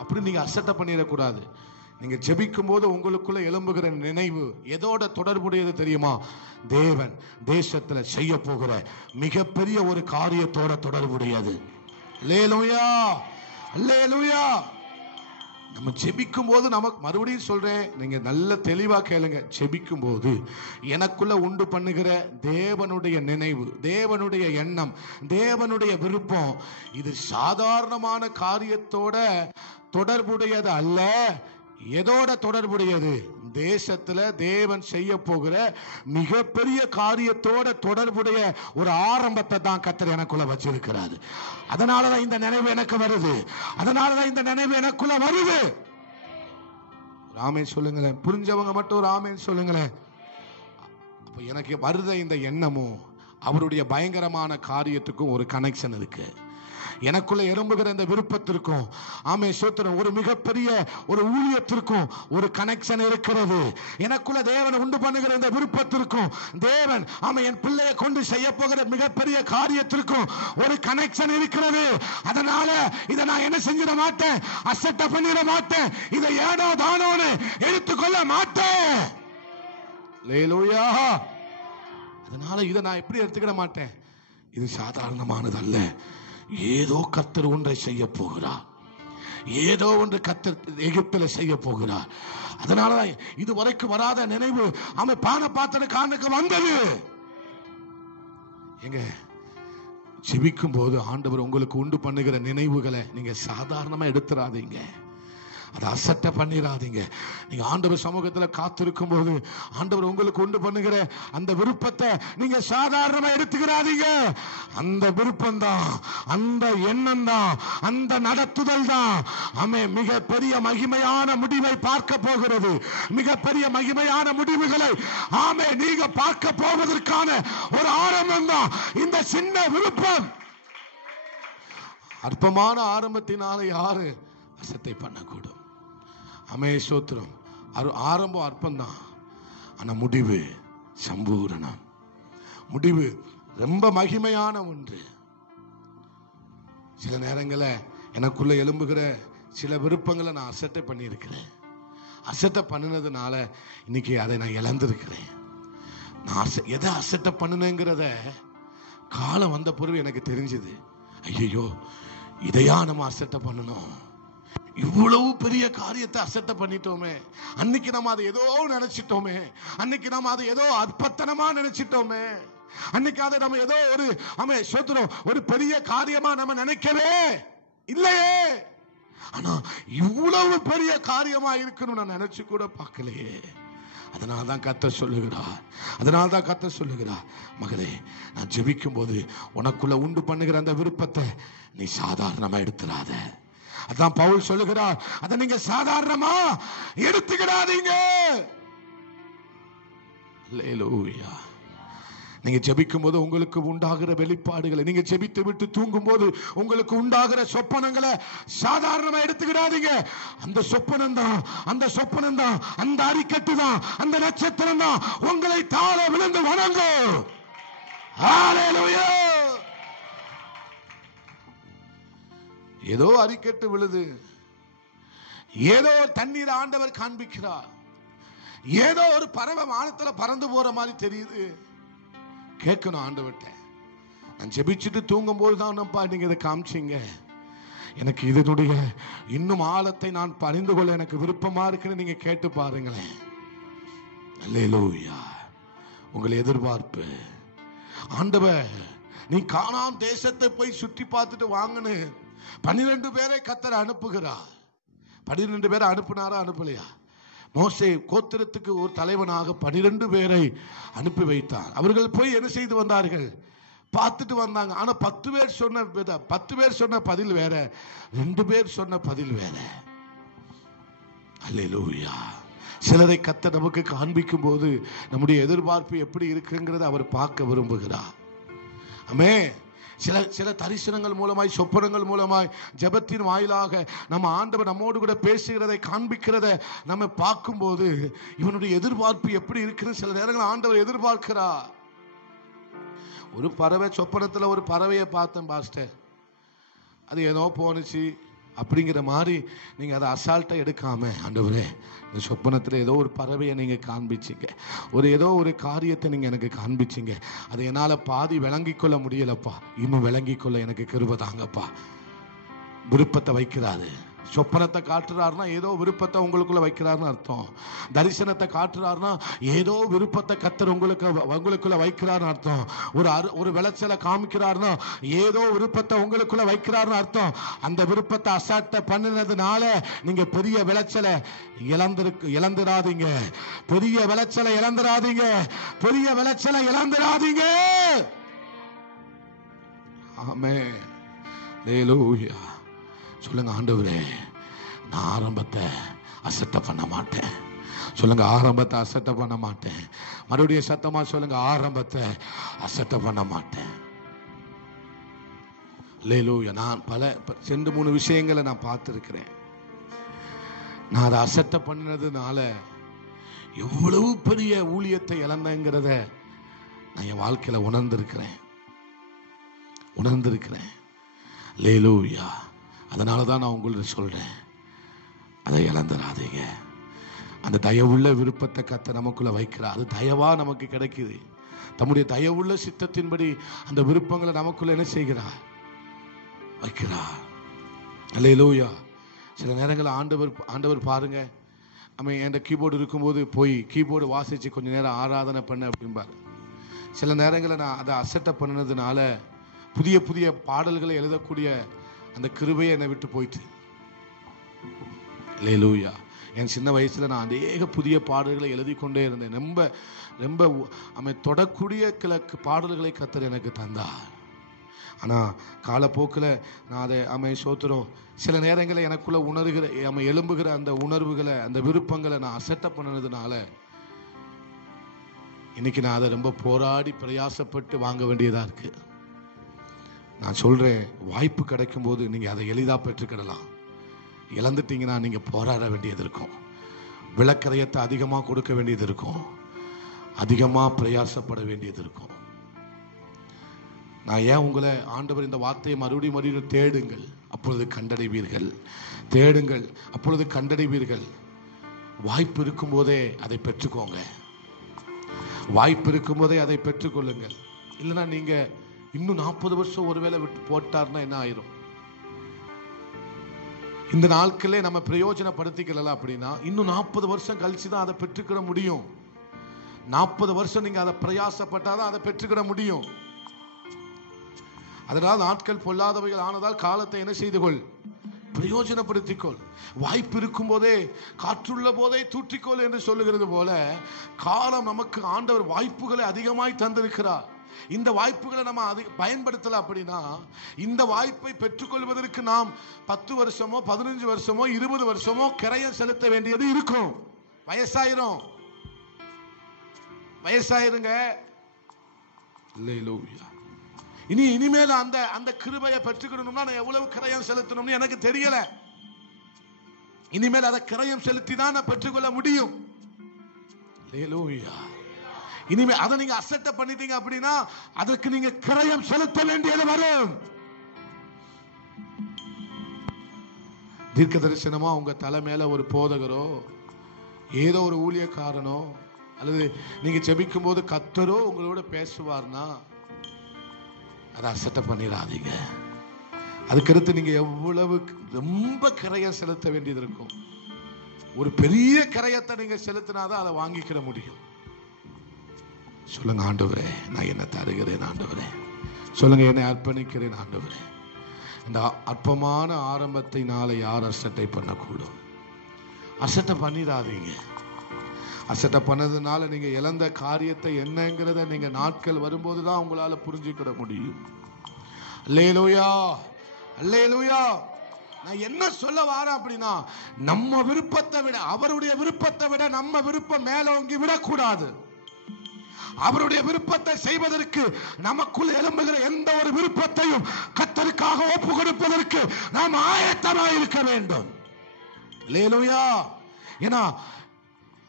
அப்படி நீங்க அசட்டை பண்ணிடக்கூடாது. நீங்க ஜெபிக்கும் போது உங்களுக்குள்ள எழும்புகிற நினைவு எதோட தொடர்புடையது தெரியுமா? தேவன் தேசத்துல செய்ய போகிற மிகப்பெரிய ஒரு காரியத்தோட தொடர்புடையது. அல்லேலூயா, அல்லேலூயா. நம்ம ஜெபிக்கும் போது நமக்கு, மறுபடியும் சொல்றேன், நீங்க நல்ல தெளிவா கேளுங்க. ஜெபிக்கும் போது எனக்குள்ள உண்டு பண்ணுகிற தேவனுடைய நினைவு, தேவனுடைய எண்ணம், தேவனுடைய விருப்பம், இது சாதாரணமான காரியத்தோட தொடர்புடையது அல்ல. எதோட தொடர்புடையது? தேசத்துல தேவன் செய்ய போகிற மிகப்பெரிய காரியத்தோட தொடர்புடைய ஒரு ஆரம்பத்தை தான் கர்த்தர் எனக்குள்ள வச்சிருக்கிறாரு. அதனாலதான் இந்த நினைவு எனக்கு வருது, அதனாலதான் இந்த நினைவு எனக்குள்ள வருது. ஆமென் சொல்லுங்களேன். புரிஞ்சவங்க மட்டும் ஒரு ஆமென் சொல்லுங்களேன். அப்ப எனக்கு வருத இந்த எண்ணமும் அவருடைய பயங்கரமான காரியத்துக்கும் ஒரு கனெக்ஷன் இருக்கு. எனக்குள்ள எழும்புகிற இந்த விருப்பத்திற்கும், ஆமே சோத்திரம், ஒரு மிகப்பெரிய ஒரு ஊழியத்திற்கும் ஒரு கனெக்ஷன் இருக்கிறது. எனக்குள்ள தேவன் உண்டு பண்ணுகிற இந்த விருப்பத்திற்கும், தேவன் ஆமே என் பிள்ளையை கொண்டு செய்ய போகிற மிகப்பெரிய காரியத்திற்கும் ஒரு கனெக்ஷன் இருக்கிறது. அதனால இதை நான் என்ன செஞ்சிட மாட்டேன், அசட்டை பண்ணிட மாட்டேன், இதை ஏனோ தானோன்னு எடுத்துக்கொள்ள மாட்டேன். அல்லேலூயா. அதனால இதை நான் எப்படி எடுத்துக்கிட மாட்டேன், இது சாதாரணமானது அல்ல. ஏதோ கர்த்தர் ஒன்றை செய்ய போகிறார், ஏதோ ஒன்று கர்த்தர் எகிப்தில செய்ய போகிறார். அதனாலதான் இதுவரைக்கும் வராத நினைவு ஆமே பான பாத்திர காணுக்கு வந்தது. எங்க ஜெபிக்கும் போது ஆண்டவர் உங்களுக்கு உண்டு பண்ணுகிற நினைவுகளை நீங்க சாதாரணமா எடுத்துறாதீங்க, அதை அசட்டை பண்ணிடாதீங்க. நீங்க ஆண்டவர் சமூகத்துல காத்திருக்கும் போது ஆண்டவர் உங்களுக்கு உண்டு பண்ணுகிற அந்த விருப்பத்தை நீங்க சாதாரணமா எடுத்துக்கிறாதீங்க. அந்த விருப்பம் தான், அந்த எண்ணம் தான், அந்த நடத்துதல் தான் ஆமே மிக பெரிய மகிமையான முடிவை பார்க்க போகிறது. மிக பெரிய மகிமையான முடிவுகளை ஆமே நீங்க பார்க்க போவதற்கான ஒரு ஆரம்பம் தான் இந்த சின்ன விருப்பம். அற்பமான ஆரம்பத்தினால யாரு அசட்டை பண்ணக்கூடும்? ஆமே ஸ்தோத்திரம். ஆரம்பம் அற்பம்தான், ஆனா முடிவு சம்பூரணம், முடிவு ரொம்ப மகிமையான ஒன்று. சில நேரங்களில் எனக்குள்ள எழும்புகிற சில விருப்பங்களை நான் அசட்டை பண்ணியிருக்கிறேன். அசட்டை பண்ணினதுனால இன்னைக்கு அதை நான் இழந்திருக்கிறேன். நான் எதை அசட்டை பண்ணினேங்கிறத காலம் வந்த பிறகு எனக்கு தெரிஞ்சது. ஐயோ, இதையா நம்ம அசட்டை பண்ணணும், இவ்வளவு பெரிய காரியத்தை அசட்டை பண்ணிட்டோமே, அன்னைக்கு நம்ம அதை ஏதோ நினைச்சிட்டோமே, அன்னைக்கு நம்ம அதை ஏதோ அற்பத்தனமா நினைச்சிட்டோமே, அன்னைக்கு அதை நம்ம ஏதோ ஒரு ஆமே சோத்திரம் ஒரு பெரிய காரியமா நம்ம நினைக்கவே இல்லையே. ஆனா இவ்வளவு பெரிய காரியமா இருக்குன்னு நான் நினைச்சு கூட பார்க்கலையே. அதனால்தான் கர்த்தர் சொல்லுகிறார், அதனால்தான் கர்த்தர் சொல்லுகிறார், மகளே நான் ஜெபிக்கும் போது உனக்குள்ள உண்டு பண்ணுகிற அந்த விருப்பத்தை நீ சாதாரணமா எடுத்துறாத. அதான் பவுல் சொல்லுகிறார், அதை நீங்க சாதாரணமா எடுத்துக்கிடாதீங்க. அல்லேலூயா. நீங்க ஜெபிக்கும் போது உங்களுக்கு உண்டாகிற வெளிப்பாடுகளை, நீங்க ஜெபித்து விட்டு தூங்கும் போது உங்களுக்கு உண்டாகிற சொப்பனங்களை சாதாரணமா எடுத்துக்கிடாதீங்க. அந்த சொப்பனம் தான், அந்த சொப்பனம் தான், அந்த அரிக்கட்டு தான், அந்த நட்சத்திரம் தான் உங்களை தாழ விழுந்து வணங்கும். ஹல்லேலூயா. ஏதோ அரிக்கட்டு விழுது, ஏதோ தண்ணீர் ஆண்டவர் காண்பிக்கிறார், ஏதோ ஒரு பறவை வானத்துல பறந்து போற மாதிரி தெரியுது, கேட்கணும் ஆண்டவர்கிட்ட. நான் ஜெபிச்சுட்டு தூங்கும்போது தான் நீங்க இதை காமிச்சிங்க, எனக்கு இதனுடைய இன்னும் ஆழத்தை நான் அறிந்து கொள்ள எனக்கு விருப்பமா இருக்குன்னு நீங்க கேட்டு பாருங்களேன். அல்லேலூயா. உங்களை எதிர்பார்ப்பு ஆண்டவர், நீ கானான் தேசத்தை போய் சுற்றி பார்த்துட்டு வாங்கன்னு 12 பேரை கர்த்தர் அனுப்புகிறார். 12 பேரை அனுப்புனாரா அனுப்பலையா? மோசே கோத்திரத்துக்கு ஒரு தலைவனாக 12 பேரை அனுப்பி வைத்தார். அவர்கள் போய் என்ன செய்து வந்தார்கள்? பார்த்துட்டு வந்தாங்க. ஆனா 10 பேர் சொன்ன பதில் வேற, 2 பேர் சொன்ன பதில் வேற. அல்லேலூயா. சிலரை கர்த்தர் நமக்கு காண்பிக்கும் போது நம்முடைய எதிர்பார்ப்பு எப்படி இருக்குங்கிறத அவர் பார்க்க விரும்புகிறார். ஆமென். சில தரிசனங்கள் மூலமாய், சொப்பனங்கள் மூலமாய், ஜெபத்தின் வாயிலாக நம்ம ஆண்டவர் நம்மோடு கூட பேசுகிறதை காண்பிக்கிறத நம்ம பார்க்கும்போது இவனுடைய எதிர்பார்ப்பு எப்படி இருக்குன்னு சில நேரங்கள் ஆண்டவர் எதிர்பார்க்கிறார். ஒரு பறவை, சொப்பனத்துல ஒரு பறவையை பார்த்தேன் பாஸ்டர், அது ஏதோ போனுச்சு அப்படிங்கிற மாதிரி நீங்க அதை அசால்ட்டா எடுக்காம, ஆண்டவரே இந்த சொப்பனத்துல ஏதோ ஒரு பறவையை நீங்க காண்பிச்சிங்க, ஏதோ ஒரு காரியத்தை நீங்க எனக்கு காண்பிச்சிங்க, அதை என்னால பாதி விளங்கிக் கொள்ள முடியலப்பா, இன்னும் விளங்கிக் கொள்ள எனக்கு கிருபை தாங்கப்பா. விருப்பத்தை வைக்கிறாரு. சொப்பனத்தை காட்டுறாருன்னா ஏதோ விருப்பத்தை உங்களுக்குள்ள வைக்கிறாருன்னு அர்த்தம். தரிசனத்தை காட்டுறாருன்னா ஏதோ விருப்பத்தை கர்த்தர் உங்களுக்குள்ள வைக்கிறாருன்னு அர்த்தம். ஒரு விளைச்சலை காமிக்கிறாருன்னா ஏதோ விருப்பத்தை உங்களுக்குள்ள வைக்கிறாருன்னு அர்த்தம். அந்த விருப்பத்தை அசால்ட்டா பண்ணினதுனால நீங்க பெரிய விளைச்சலை இழந்துராதீங்க. பெரிய விளைச்சலை இழந்துராதீங்க. பெரிய விளைச்சலை இழந்துராதீங்க. ஆமென். ஹல்லேலூயா. சொல்லுங்க, ஆண்டவரே நான் ஆரம்பத்தை அசட்டை பண்ண மாட்டேன். சொல்லுங்க, ஆரம்பத்தை அசட்டை பண்ண மாட்டேன். மறுபடியும் சத்தமா சொல்லுங்க, ஆரம்பத்தை அசட்டை பண்ண மாட்டேன். அல்லேலூயா. நான் 2-3 விஷயங்களை நான் பார்த்திருக்கிறேன். நான் அதை அசட்டை பண்ணினதுனால எவ்வளவு பெரிய ஊழியத்தை இழந்தேங்கிறத நான் என் வாழ்க்கையில உணர்ந்திருக்கிறேன். அல்லேலூயா. அதனாலதான் நான் உங்களுக்கு சொல்றேன், அதை இழந்துடாதீங்க. அந்த தயவுள்ள விருப்பத்தை கர்த்தர் நமக்குள்ள வைக்கிறார். அது தயவா நமக்கு கிடைக்குது. தம்முடைய தயவுள்ள சித்தத்தின்படி அந்த விருப்பங்களை நமக்குள்ள என்ன செய்கிறார்? வைக்கிறார். அல்லேலூயா. சில நேரங்களில் ஆண்டவர் பாருங்க, நம்ம என் கீபோர்டு இருக்கும்போது போய் கீபோர்டு வாசிச்சு கொஞ்ச நேரம் ஆராதனை பண்ண அப்படின்பாரு. சில நேரங்களில் நான் அதை அசட்டை பண்ணினதுனால புதிய புதிய பாடல்களை எழுதக்கூடிய அந்த கிருபையை என்னை விட்டு போயிட்டு. அல்லேலூயா. என் சின்ன வயசுல நான் அநேக புதிய பாடல்களை எழுதி கொண்டே இருந்தேன். ரொம்ப ரொம்ப தொடக்கூடிய கிழக்கு பாடல்களை கர்த்தர் எனக்கு தந்தார். ஆனா காலப்போக்கில் நான் அதை சோத்துறோம். சில நேரங்களில் எனக்குள்ள எழும்புகிற அந்த உணர்வுகளை, அந்த விருப்பங்களை நான் அசட்டை பண்ணினதுனால இன்னைக்கு நான் அதை ரொம்ப போராடி பிரயாசப்பட்டு வாங்க வேண்டியதா இருக்கு. நான் சொல்றேன், வாய்ப்பு கிடைக்கும் போது நீங்க அதை எளிதா பெற்றுக்கிடலாம். இழந்துட்டீங்கன்னா நீங்க போராட வேண்டியது இருக்கும். விளக்கரையத்தை அதிகமா கொடுக்க வேண்டியது இருக்கும். அதிகமா பிரயாசப்பட வேண்டியது இருக்கும். நான் ஏன் உங்களை ஆண்டவர் இந்த வார்த்தையை மறுபடியும் தேடுங்கள், அப்பொழுது கண்டடைவீர்கள். தேடுங்கள், அப்பொழுது கண்டடைவீர்கள். வாய்ப்பு இருக்கும் போதே அதை பெற்றுக்கோங்க. வாய்ப்பு இருக்கும் போதே அதை பெற்றுக்கொள்ளுங்கள். இல்லைன்னா நீங்க இன்னும் 40 வருஷம் ஒருவேளை விட்டு போட்டார்னா என்ன ஆயிரும்? இந்த நாட்களே நம்ம பிரயோஜனப்படுத்திக்கலாம் அப்படின்னா இன்னும் 40 வருஷம் கழிச்சு தான் அதை பெற்றுக்கிட முடியும். 40 வருஷம் நீங்க அதை பிரயாசப்பட்டாதான் அதை பெற்றுக்கிட முடியும். அதனால் நாட்கள் பொல்லாதவைகள் ஆனதால் காலத்தை என்ன செய்து கொள்? பிரயோஜனப்படுத்திக்கொள். வாய்ப்பு இருக்கும் போதே, காற்றுள்ள போதே தூற்றிக்கொள் என்று சொல்லுகிறது போல, காலம் நமக்கு ஆண்டவர் வாய்ப்புகளை அதிகமாய் தந்திருக்கிறார். இந்த வாய்ப்புகளை நம்ம பயன்படுத்தல அப்படின்னா இந்த வாய்ப்பை பெற்றுக்கொள்வதற்கு நாம் 10 வருஷமோ 15 வருஷமோ 20 வருஷமோ கிரயம் செலுத்த வேண்டியது இருக்கும். வயசாயிருங்க. இனிமேல் அந்த கிருபையை பெற்றுக்கணும்னா நான் எவ்வளவு கிரயம் செலுத்தணும்னு எனக்கு தெரியல. இனிமேல் அதை கிரயம் செலுத்தி தான் நான் பெற்றுக்கொள்ள முடியும். இனிமே அதை நீங்க அசட்டை பண்ணிட்டீங்க அப்படின்னா அதற்கு நீங்க கிரயம் செலுத்த வேண்டியது வரும். தீர்க்க தரிசனமா உங்க தலை மேல ஒரு போதகரோ ஏதோ ஒரு ஊழியக்காரனோ அல்லது நீங்க ஜெபிக்கும் போது கர்த்தரோ உங்களோட பேசுவார்னா அதை அசட்டை பண்ணிடாதீங்க. அதுக்கடுத்து நீங்க எவ்வளவு ரொம்ப கரையை செலுத்த வேண்டியது இருக்கும். ஒரு பெரிய கரையத்தை நீங்க செலுத்தினாதான் அதை வாங்கிக்கிற முடியும். சொல்லுங்க, ஆண்டவரே நான் என்ன தருகிறேன், ஆண்டவரே சொல்லுங்க, என்னை அர்ப்பணிக்கிறேன் ஆண்டவரே. இந்த அற்பமான ஆரம்பத்தை நாளை யார் அசட்டை பண்ணக்கூடும்? அசட்டை பண்ணிடாதீங்க. அசட்டை பண்ணதுனால நீங்க இழந்த காரியத்தை என்னங்கிறத நீங்க நாட்கள் வரும்போதுதான் உங்களால புரிஞ்சுக்கிட முடியும். அல்லேலூயா, அல்லேலூயா. நான் என்ன சொல்ல வாரேன் அப்படின்னா, நம்ம விருப்பத்தை விட, அவருடைய விருப்பத்தை விட நம்ம விருப்பம் மேலோங்கி விடக்கூடாது. அவருடைய விருப்பத்தை செய்வதற்கு நமக்குள் எழும்புகிற எந்த ஒரு விருப்பத்தையும் கர்த்தருக்காக ஒப்பு கொடுப்பதற்கு நாம் ஆயத்தமாக இருக்க வேண்டும். அல்லேலூயா. ஏன்னா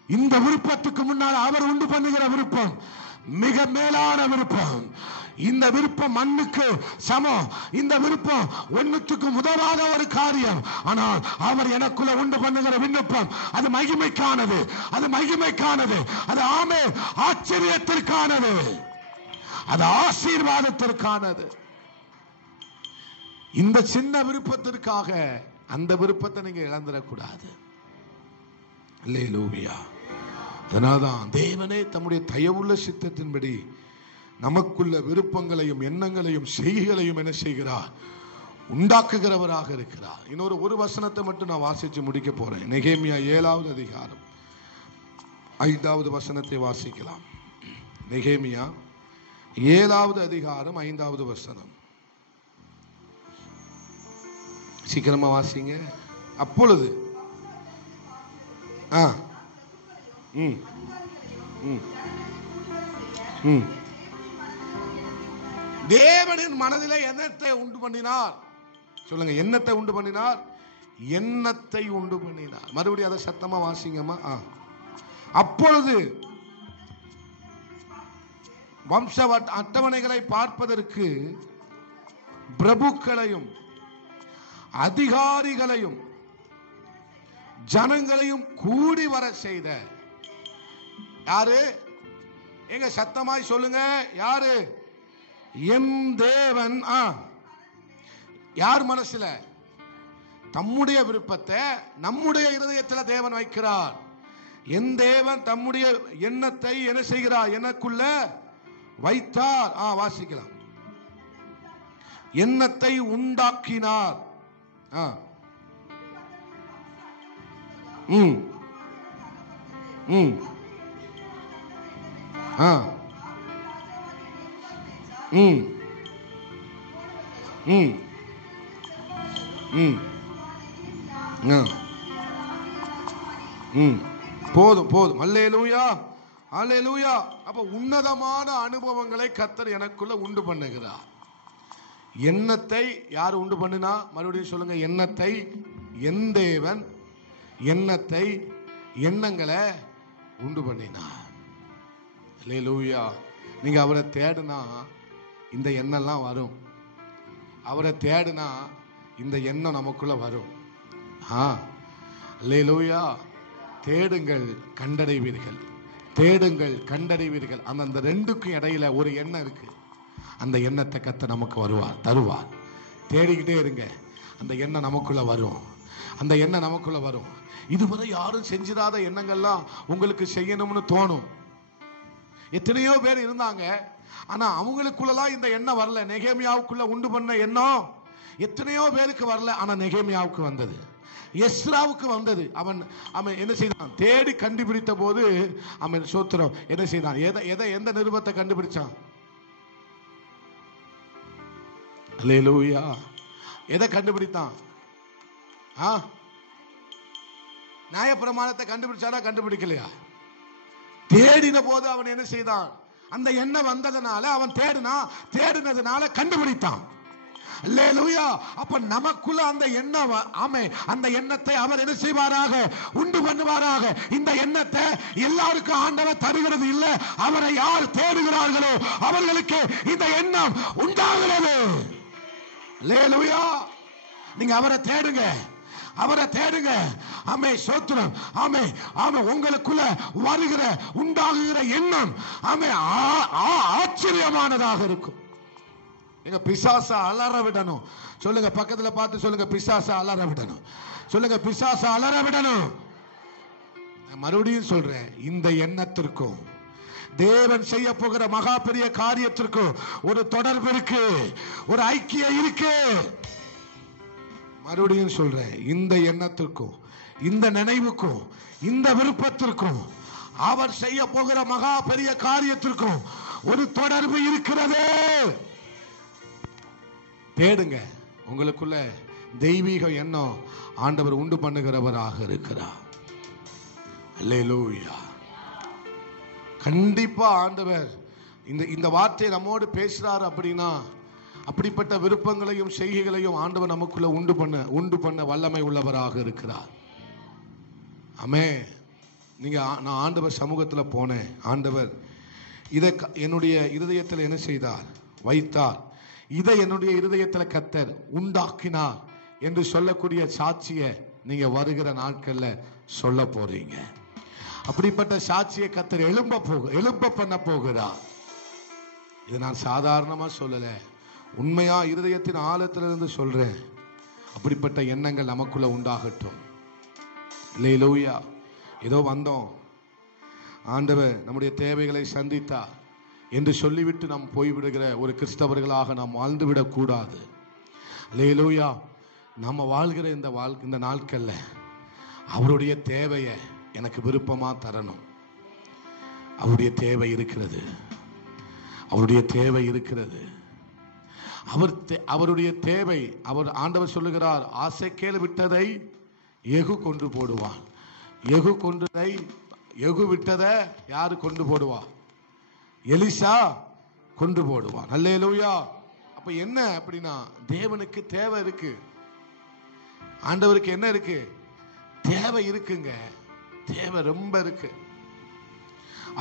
இந்த விருப்பத்துக்கு முன்னால் அவர் உண்டு பண்ணுகிற விருப்பம் மிக மேலான விருப்பம். இந்த விருப்பம் மண்ணுக்கு சமம். இந்த விருப்பம் ஒன்னுத்துக்கு உதவாத ஒரு காரியம். ஆனால் அவர் எனக்குள்ள உண்டு பண்ணுகிற விண்ணப்பம் அது மகிமைக்கானது, அது மகிமைக்கானது, அது ஆமே ஆச்சரியத்திற்கானது, அது ஆசீர்வாதத்திற்கானது. இந்த சின்ன விருப்பத்திற்காக அந்த விருப்பத்தை நீங்க இழந்துடக்கூடாது. அல்லேலூயா. அதனால்தான் தேவனே தம்முடைய தயவுள்ள சித்தத்தின்படி நமக்குள்ள விருப்பங்களையும் எண்ணங்களையும் செய்கைகளையும் என்ன செய்கிறார்? உண்டாக்குகிறவராக இருக்கிறார். இன்னொரு ஒரு வசனத்தை மட்டும் நான் வாசிச்சு முடிக்க போறேன். நெகேமியா 7வது அதிகாரம் 5வது வசனத்தை வாசிக்கலாம். நெகேமியா 7வது அதிகாரம் 5வது வசனம். சீக்கிரமா வாசிங்க. அப்பொழுது தேவனின் மனதிலே எண்ணத்தை உண்டு பண்ணினார். சொல்லுங்க, எண்ணத்தை உண்டு பண்ணினார், எண்ணத்தை உண்டு பண்ணினார். மறுபடியும் அதை சத்தமா வாசிங்கம்மா. அப்பொழுது வம்ச அட்டவணைகளை பார்ப்பதற்கு பிரபுக்களையும் அதிகாரிகளையும் ஜனங்களையும் கூடி வர செய்த யாரு? எங்க சத்தமாய் சொல்லுங்க, யாரு? என் தேவன். யார் மனசுல? தம்முடைய விருப்பத்தை நம்முடைய இருதயத்தில் தேவன் வைக்கிறார். என் தேவன் தம்முடைய எண்ணத்தை என்ன செய்கிறார்? எனக்குள்ள வைத்தார். வாசிக்கலாம். எண்ணத்தை உண்டாக்கினார். போதும் போதும். அல்லேலூயா, அல்லேலூயா. அப்ப உன்னதமான அனுபவங்களை கர்த்தர் எனக்குள்ள உண்டு பண்ணுகிறார். எண்ணத்தை யார் உண்டு பண்ணினா? மறுபடியும் சொல்லுங்க, எண்ணத்தை என் தேவன் எண்ணத்தை எண்ணங்களை உண்டு பண்ணினார். அல்லேலூயா. நீங்க அவரை தேடுனா இந்த எண்ணம்லாம் வரும். அவரை தேடுனா இந்த எண்ணம் நமக்குள்ள வரும். அல்லேலூயா. தேடுங்கள் கண்டடைவீர்கள், தேடுங்கள் கண்டடைவீர்கள். அந்த ரெண்டுக்கும் இடையில ஒரு எண்ணம் இருக்கு. அந்த எண்ணத்தை கர்த்தர் நமக்கு வருவார், தருவார். தேடிக்கிட்டே இருங்க, அந்த எண்ணம் நமக்குள்ள வரும், அந்த எண்ணம் நமக்குள்ள வரும். இதுவரை யாரும் செஞ்சிடாத எண்ணங்கள்லாம் உங்களுக்கு செய்யணும்னு தோணும். எத்தனையோ பேர் இருந்தாங்க, ஆனா அவங்களுக்குள்ளலாம் இந்த எண்ணம் வரல. நெகேமியாவுக்குள்ள உண்டு பண்ண எண்ணம் எத்தனையோ பேருக்கு வரல, ஆனா நெகேமியாவுக்கு வந்தது, எஸ்ராவுக்கு வந்தது. அவன் என்ன செய்தான்? தேடி கண்டுபிடித்த போது அவன் சோத்திரம் என்ன செய்தான்? எந்த நிருபத்தை கண்டுபிடிச்சான்? அல்லேலூயா. எதை கண்டுபிடித்தான்? நியாயப்பிரமாணத்தை கண்டுபிடிச்சானா? கண்டுபிடிக்கலையா? தேடின போது அவன் என்ன செய்தான்? அந்த எண்ணம் வந்ததனால அவன் தேடினதுனால கண்டுபிடித்தான். அல்லேலூயா. அப்ப நமக்குள்ள அந்த எண்ணம், ஆமே, அந்த எண்ணத்தை அவர் என்ன செய்வாராக? உண்டு பண்ணுவாராக. இந்த எண்ணத்தை எல்லாருக்கும் ஆண்டவர் தருகிறது இல்ல. அவரை யார் தேடுகிறார்களோ அவர்களுக்கு இந்த எண்ணம் உண்டாகிறது. அல்லேலூயா. நீங்க அவரை தேடுங்க. அவரை தேடுங்க. ஆமே, ஸ்தோத்திரம். ஆமே, ஆமே. உங்களுக்குள்ள வருகிற உண்டாகுகிற எண்ணம் ஆமே ஆச்சரியமானதாக இருக்கும். எங்க பிசாச அலற விடணும். சொல்லுங்க, பக்கத்துல பார்த்து சொல்லுங்க, பிசாச அலற விடணும். சொல்லுங்க, பிசாச அலற விடணும். மறுபடியும் சொல்றேன், இந்த எண்ணத்திற்கும் தேவன் செய்ய போகிற மகா பெரிய காரியத்திற்கும் ஒரு தொடர்பு இருக்கு, ஒரு ஐக்கியம் இருக்கு. மறுபடியும் சொல்றேன், இந்த எண்ணத்திற்கும் இந்த நினைவுக்கும் இந்த விருப்பத்திற்கும் அவர் செய்ய போகிற மகா பெரிய காரியத்திற்கும் ஒரு தொடர்பு இருக்கிறது. தேடுங்க. உங்களுக்குள்ள தெய்வீக எண்ணம் ஆண்டவர் உண்டு பண்ணுகிறவராக இருக்கிறார். அல்லேலூயா. கண்டிப்பா ஆண்டவர் இந்த வார்த்தையை நம்மோடு பேசுறாரு அப்படின்னா அப்படிப்பட்ட விருப்பங்களையும் செய்கைகளையும் ஆண்டவர் நமக்குள்ள உண்டு பண்ண வல்லமை உள்ளவராக இருக்கிறார். ஆமே. நான் ஆண்டவர் சமூகத்தில் போனேன். ஆண்டவர் இதை என்னுடைய இருதயத்தில் என்ன செய்தார்? வைத்தார். இதை என்னுடைய இருதயத்தில் கர்த்தர் உண்டாக்கினார் என்று சொல்லக்கூடிய சாட்சியை நீங்க வருகிற நாட்கள்ல சொல்ல போறீங்க. அப்படிப்பட்ட சாட்சியை கர்த்தர் எழும்ப பண்ண போகிறார். இது நான் சாதாரணமா சொல்லல, உண்மையா இருதயத்தின் ஆழத்திலிருந்து சொல்றேன். அப்படிப்பட்ட எண்ணங்கள் நமக்குள்ள உண்டாகட்டும். அல்லேலூயா. ஏதோ வந்தோம், ஆண்டவர் நம்முடைய தேவைகளை சந்தித்தார் என்று சொல்லிவிட்டு நாம் போய்விடுகிற ஒரு கிறிஸ்தவர்களாக நாம் வாழ்ந்துவிடக் கூடாது. அல்லேலூயா. நம்ம வாழ்கிற இந்த நாட்கள்ல அவருடைய தேவையை எனக்கு விருப்பமா தரணும். அவருடைய தேவை இருக்கிறது. அவருடைய தேவை இருக்கிறது. அவருடைய தேவை. ஆண்டவர் சொல்லுகிறார், ஆசைக்கேல் விட்டதை எகு கொண்டு போடுவான். எகு விட்டதை யாரு கொண்டு போடுவா? எலிசா கொண்டு போடுவான். அல்லேலூயா. அப்ப என்ன அப்படின்னா, தேவனுக்கு தேவை இருக்கு. ஆண்டவருக்கு என்ன இருக்கு? தேவை இருக்குங்க. தேவை ரொம்ப இருக்கு.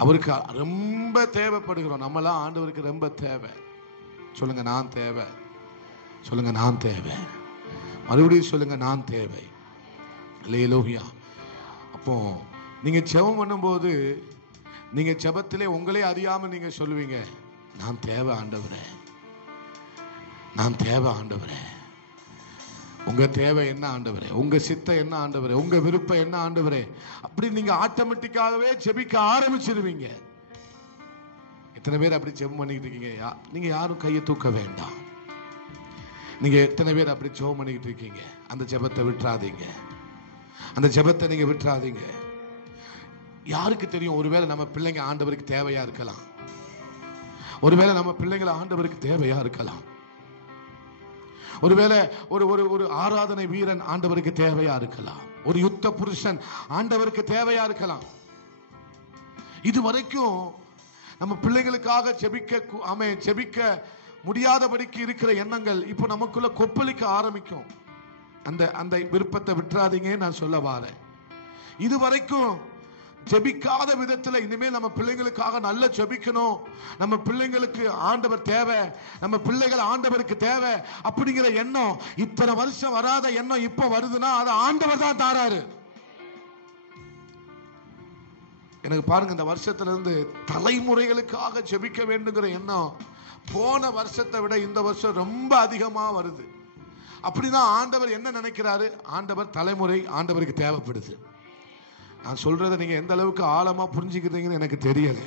அவருக்கு ரொம்ப தேவைப்படுகிறோம். நம்மளாம் ஆண்டவருக்கு ரொம்ப தேவை. சொல்லுங்க, நான் தேவை. சொல்லுங்க, நான் தேவை. மறுபடியும் சொல்லுங்க, நான் தேவை. அல்லேலூயா. அப்போ நீங்க ஜெபம் பண்ணும்போது நீங்க ஜெபத்திலே உங்களே அறியாம நீங்க சொல்லுவீங்க, நான் தேவை ஆண்டவரே, நான் தேவை ஆண்டவரே. உங்க தேவை என்ன ஆண்டவரே? உங்க சித்தம் என்ன ஆண்டவரே? உங்க விருப்பம் என்ன ஆண்டவரே? அப்படி நீங்க ஆட்டோமேட்டிக்காகவே ஜெபிக்க ஆரம்பிச்சிருவீங்க. எத்தனை பேர் அப்படி ஜெபம் பண்ணிக்கிட்டு இருக்கீங்க? நீங்க யாரும் கையை தூக்க வேண்டாம். நீங்க எத்தனை பேர் அப்படி ஜெபம் பண்ணிக்கிட்டு இருக்கீங்க? அந்த ஜெபத்தை விட்டுறாதீங்க. அந்த ஜெபத்தை நீங்க விட்டுறாதீங்க. யாருக்கு தெரியும், ஒருவேளை நம்ம பிள்ளைங்க ஆண்டவருக்கு தேவையா இருக்கலாம். ஒருவேளை நம்ம பிள்ளைங்களை ஆண்டவருக்கு தேவையா இருக்கலாம். ஒருவேளை ஒரு ஆராதனை வீரன் ஆண்டவருக்கு தேவையா இருக்கலாம். ஒரு யுத்த புருஷன் ஆண்டவருக்கு தேவையா இருக்கலாம். இதுவரைக்கும் நம்ம பிள்ளைகளுக்காக ஜெபிக்க முடியாதபடிக்கு இருக்கிற எண்ணங்கள் இப்போ நமக்குள்ள கொப்பளிக்க ஆரம்பிக்கும். அந்த விருப்பத்தை விட்டுறாதீங்க நான் சொல்ல வாரேன். இதுவரைக்கும் ஜெபிக்காத விதத்துல இனிமேல் நம்ம பிள்ளைங்களுக்காக நல்ல ஜெபிக்கணும். நம்ம பிள்ளைங்களுக்கு ஆண்டவர் தேவை, நம்ம பிள்ளைகள் ஆண்டவருக்கு தேவை அப்படிங்கிற எண்ணம் இத்தனை வருஷம் வராத எண்ணம் இப்ப வருதுன்னா அது ஆண்டவர் தான் தாராரு. எனக்கு பாருங்க, இந்த வருஷத்துல இருந்து தலைமுறைகளுக்காக ஜெபிக்க வேண்டுங்கிற எண்ணம் போன வருஷத்தை விட இந்த வருஷம் ரொம்ப அதிகமா வருது. அப்படின்னா ஆண்டவர் என்ன நினைக்கிறாரு? ஆண்டவர் தலைமுறை ஆண்டவருக்கு தேவைப்படுது. நான் சொல்றதை நீங்க எந்த அளவுக்கு ஆழமா புரிஞ்சுக்கிறீங்கன்னு எனக்கு தெரியல.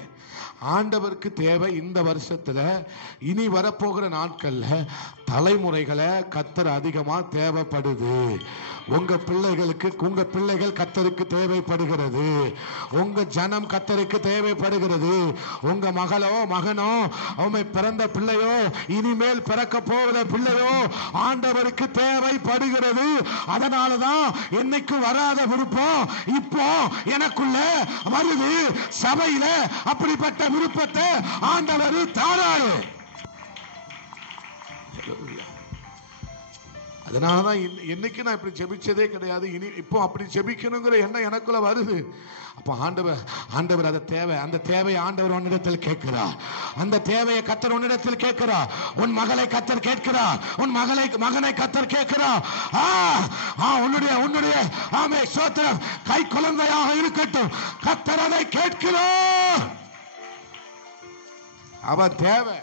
ஆண்டவருக்கு தேவை இந்த வருஷத்துல, இனி வரப்போகிற நாட்கள்ல தலைமுறைகளை கர்த்தர் அதிகமா தேவைப்படுது. உங்க பிள்ளைகள் கர்த்தருக்கு தேவைப்படுகிறது. உங்க ஜனம் கர்த்தருக்கு தேவைப்படுகிறது. உங்க மகனோ அவனை பிறந்த பிள்ளையோ இனிமேல் பிறக்க போகிற பிள்ளையோ ஆண்டவருக்கு தேவைப்படுகிறது. அதனாலதான் என்னைக்கு வராத விருப்பம் இப்போ எனக்குள்ள வருது. சபையில அப்படிப்பட்ட விருப்பத்தை ஆண்டவர் தாராரு. அதனாலதான் என்னைக்கு நான் இப்படி ஜெபிச்சதே கிடையாது. இப்போ அப்படி ஜெபிக்கணுங்கிற எண்ணம் எனக்குள்ள வருது. அப்ப ஆண்டவர் அந்த தேவையை ஆண்டவர் உன்னிடத்தில் கேட்கிறார். அந்த தேவையை கர்த்தர் உன்னிடத்தில் கேட்கிறார். உன் மகளை கர்த்தர் கேட்கிறார். உன் மகனை கர்த்தர் கேட்கிறார். உன்னுடைய ஆமே ஸ்தோத்திரம், கை குழந்தையாக இருக்கட்டும், கர்த்தர் அதை கேட்கிறார். அவன் தேவை,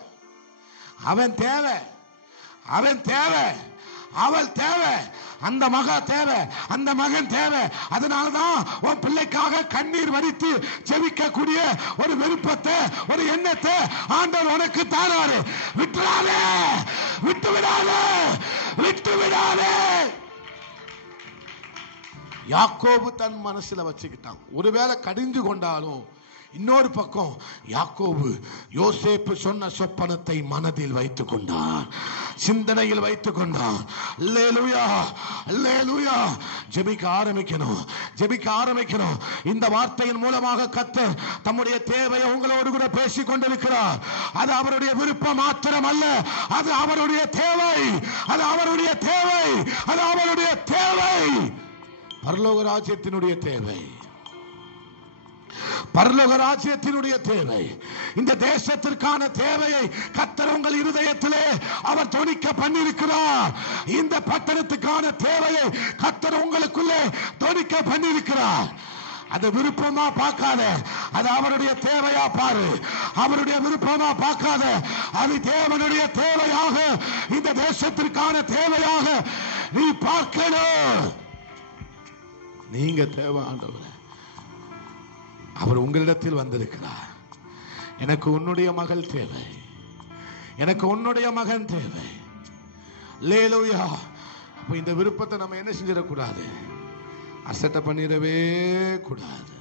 அவள் தேவை, அந்த மக தேவை, அந்த மகன் தேவை. அதனாலதான் உன் பிள்ளைக்காக கண்ணீர் வடித்து ஜெபிக்கக்கூடிய ஒரு விருப்பத்தை, ஒரு எண்ணத்தை ஆண்டவர் உனக்கு தாராரு. விட்டு விடாதே. யாக்கோபு தன் மனசுல வச்சுக்கிட்டான். ஒருவேளை கடிந்து கொண்டாலும் இன்னொரு பக்கம் யாக்கோபு யோசேப்பு சொன்ன சொப்பனத்தை மனதில் வைத்துக் கொண்டார், சிந்தனையில் வைத்துக் கொண்டார். அல்லேலூயா, அல்லேலூயா. ஜெபிக்க ஆரம்பிக்கணும். இந்த வார்த்தையின் மூலமாக கர்த்தர் தம்முடைய தேவையை உங்களோடு கூட பேசிக் கொண்டிருக்கிறார். அது அவருடைய விருப்பம் மாத்திரம் அல்ல, அது அவருடைய தேவை. பரலோக ராஜ்யத்தினுடைய தேவை, இந்த தேசத்திற்கான தேவையை கர்த்தர் உங்கள் இருதயத்திலே அவர் தொனிக்க பண்ணியிருக்கிறார். இந்த பட்டணத்துக்கான தேவையை கர்த்தர் உங்களுக்குள்ளே தொனிக்க பண்ணியிருக்கிறார். அது விருப்பமா பார்க்காத, அது அவருடைய தேவையா பாரு. அவருடைய விருப்பமா பார்க்காத, அது தேவனுடைய தேவையாக, இந்த தேசத்திற்கான தேவையாக நீ பார்க்கணும். நீங்க தேவை ஆண்டவரே. அவர் உங்களிடத்தில் வந்திருக்கிறார். எனக்கு உன்னுடைய மகள் தேவை, எனக்கு உன்னுடைய மகன் தேவை. அல்லேலூயா. அப்ப இந்த விருப்பத்தை நம்ம என்ன செஞ்சிடக்கூடாது, அசட்டை பண்ணிடவே கூடாது.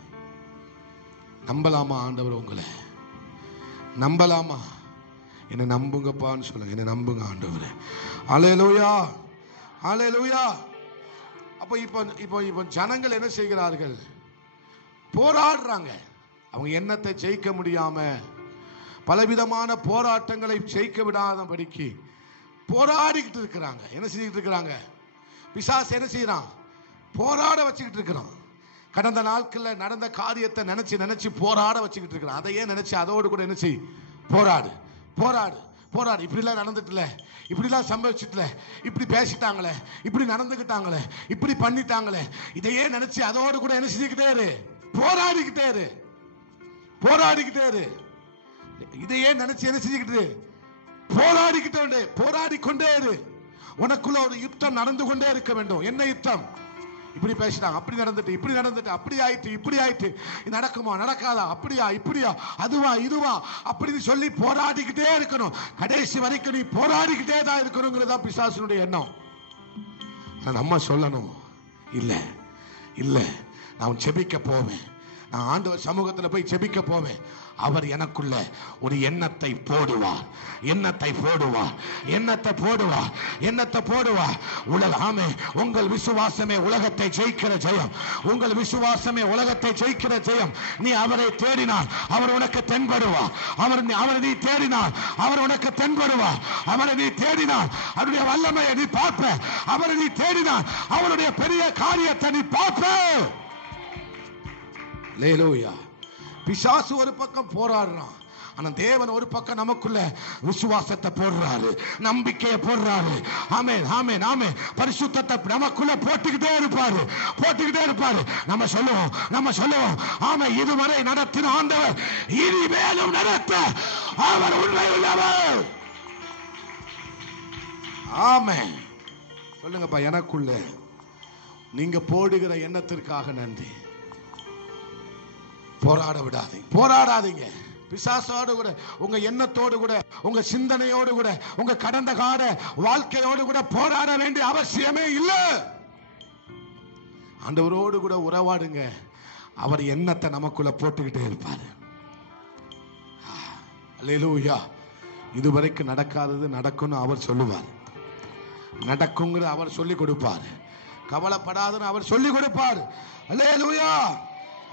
நம்பலாமா ஆண்டவர் உங்களை? நம்பலாமா? என்னை நம்புங்கப்பான்னு சொல்லுங்க. என்னை நம்புங்க ஆண்டவரே. அல்லேலூயா, அல்லேலூயா. அப்ப இப்போ ஜனங்கள் என்ன செய்கிறார்கள்? போராடுறாங்க. அவங்க எண்ணத்தை ஜெயிக்க முடியாம, பலவிதமான போராட்டங்களை ஜெயிக்க விடாதபடிக்கு போராடிக்கிட்டு இருக்கிறாங்க. என்ன செஞ்சுக்கிட்டு இருக்கிறாங்க? பிசாசு என்ன செய்யறான்? போராட வச்சுக்கிட்டு இருக்கிறான். கடந்த நாட்களில் நடந்த காரியத்தை நினைச்சு போராட வச்சுக்கிட்டு இருக்கிறான். அதையே நினைச்சு அதோடு கூட என்ன செய்? போராடு. இப்படிலாம் நடந்துட்டுல, இப்படிலாம் சம்பவிச்சுட்டுல, இப்படி பேசிட்டாங்களே, இப்படி நடந்துக்கிட்டாங்களே, இப்படி பண்ணிட்டாங்களே, இதையே நினைச்சு அதோடு கூட என்ன செஞ்சுக்கிட்டே இரு? போராடிக்கிட்டே இரு. இதையே நினைச்சு என்ன செஞ்சுக்கிட்டு? போராடிக்கொண்டே இரு. உனக்குள்ள ஒரு யுத்தம் நடந்து கொண்டே இருக்க வேண்டும். என்ன யுத்தம்? இப்படி பேசிட்டாங்க, அப்படி நடந்துட்டு, அப்படி ஆயிட்டு, இப்படி ஆயிட்டு, நடக்குமா நடக்காதா, அப்படியா இப்படியா, அதுவா இதுவா அப்படின்னு சொல்லி போராடிக்கிட்டே இருக்கணும். கடைசி வரைக்கும் நீ போராடிக்கிட்டே தான் இருக்கணுங்கிறதா பிசாசுனுடைய எண்ணம். நம்ம சொல்லணும், இல்ல நான் செபிக்க போவேன், நான் ஆண்டவர் சமூகத்தில் போய் செபிக்க போவேன். அவர் எனக்குள்ள ஒரு எண்ணத்தை போடுவார். ஆமே. உங்கள் விசுவாசமே உலகத்தை ஜெயிக்கிற ஜெயம். நீ அவரை தேடினார், அவர் உனக்கு தென்படுவார். அவரை நீ தேடினார், அவர் உனக்கு தென்படுவார். அவரை நீ தேடினார், அவருடைய வல்லமையை நீ பார்ப்ப. அவரை நீ தேடினார், அவருடைய பெரிய காரியத்தை நீ பார்ப்ப. அல்லேலூயா. பிசாசு ஒரு பக்கம் போராடுறான், ஆனா தேவன் ஒரு பக்கம் நமக்குள்ள விசுவாசத்தை போடுறாரு, நம்பிக்கையை போடுறாரு. ஆமென், ஆமென், ஆமென். பரிசுத்தத்தை நமக்குள்ள போட்டுக்கிட்டே இருப்பாரு. நம்ம சொல்லுவோம், ஆமே, இதுவரை நடத்தின ஆண்டவர் இனிமேலும் நடத்த அவர் உண்மை உள்ளவர். ஆமென். சொல்லுங்கப்பா, எனக்குள்ள நீங்க போடுகிற எண்ணத்திற்காக நன்றி. போராடாதீங்க. பிசாசோடு கூட, உங்க எண்ணத்தோடு கூட, உங்க சிந்தனையோடு கூட, உங்க கடந்த கால வாழ்க்கையோடு கூட போராட வேண்டிய அவசியமே இல்லை. ஆண்டவரோடு கூட உறவாடுங்க. அவர் எண்ணத்தை நமக்குள்ள போட்டுக்கிட்டே இருப்பாரு. அல்லேலூயா. இதுவரைக்கும் நடக்காதது நடக்கும்னு அவர் சொல்லுவார். நடக்குங்கிற அவர் சொல்லி கொடுப்பார். கவலைப்படாதுன்னு அவர் சொல்லி கொடுப்பார். அல்லேலூயா,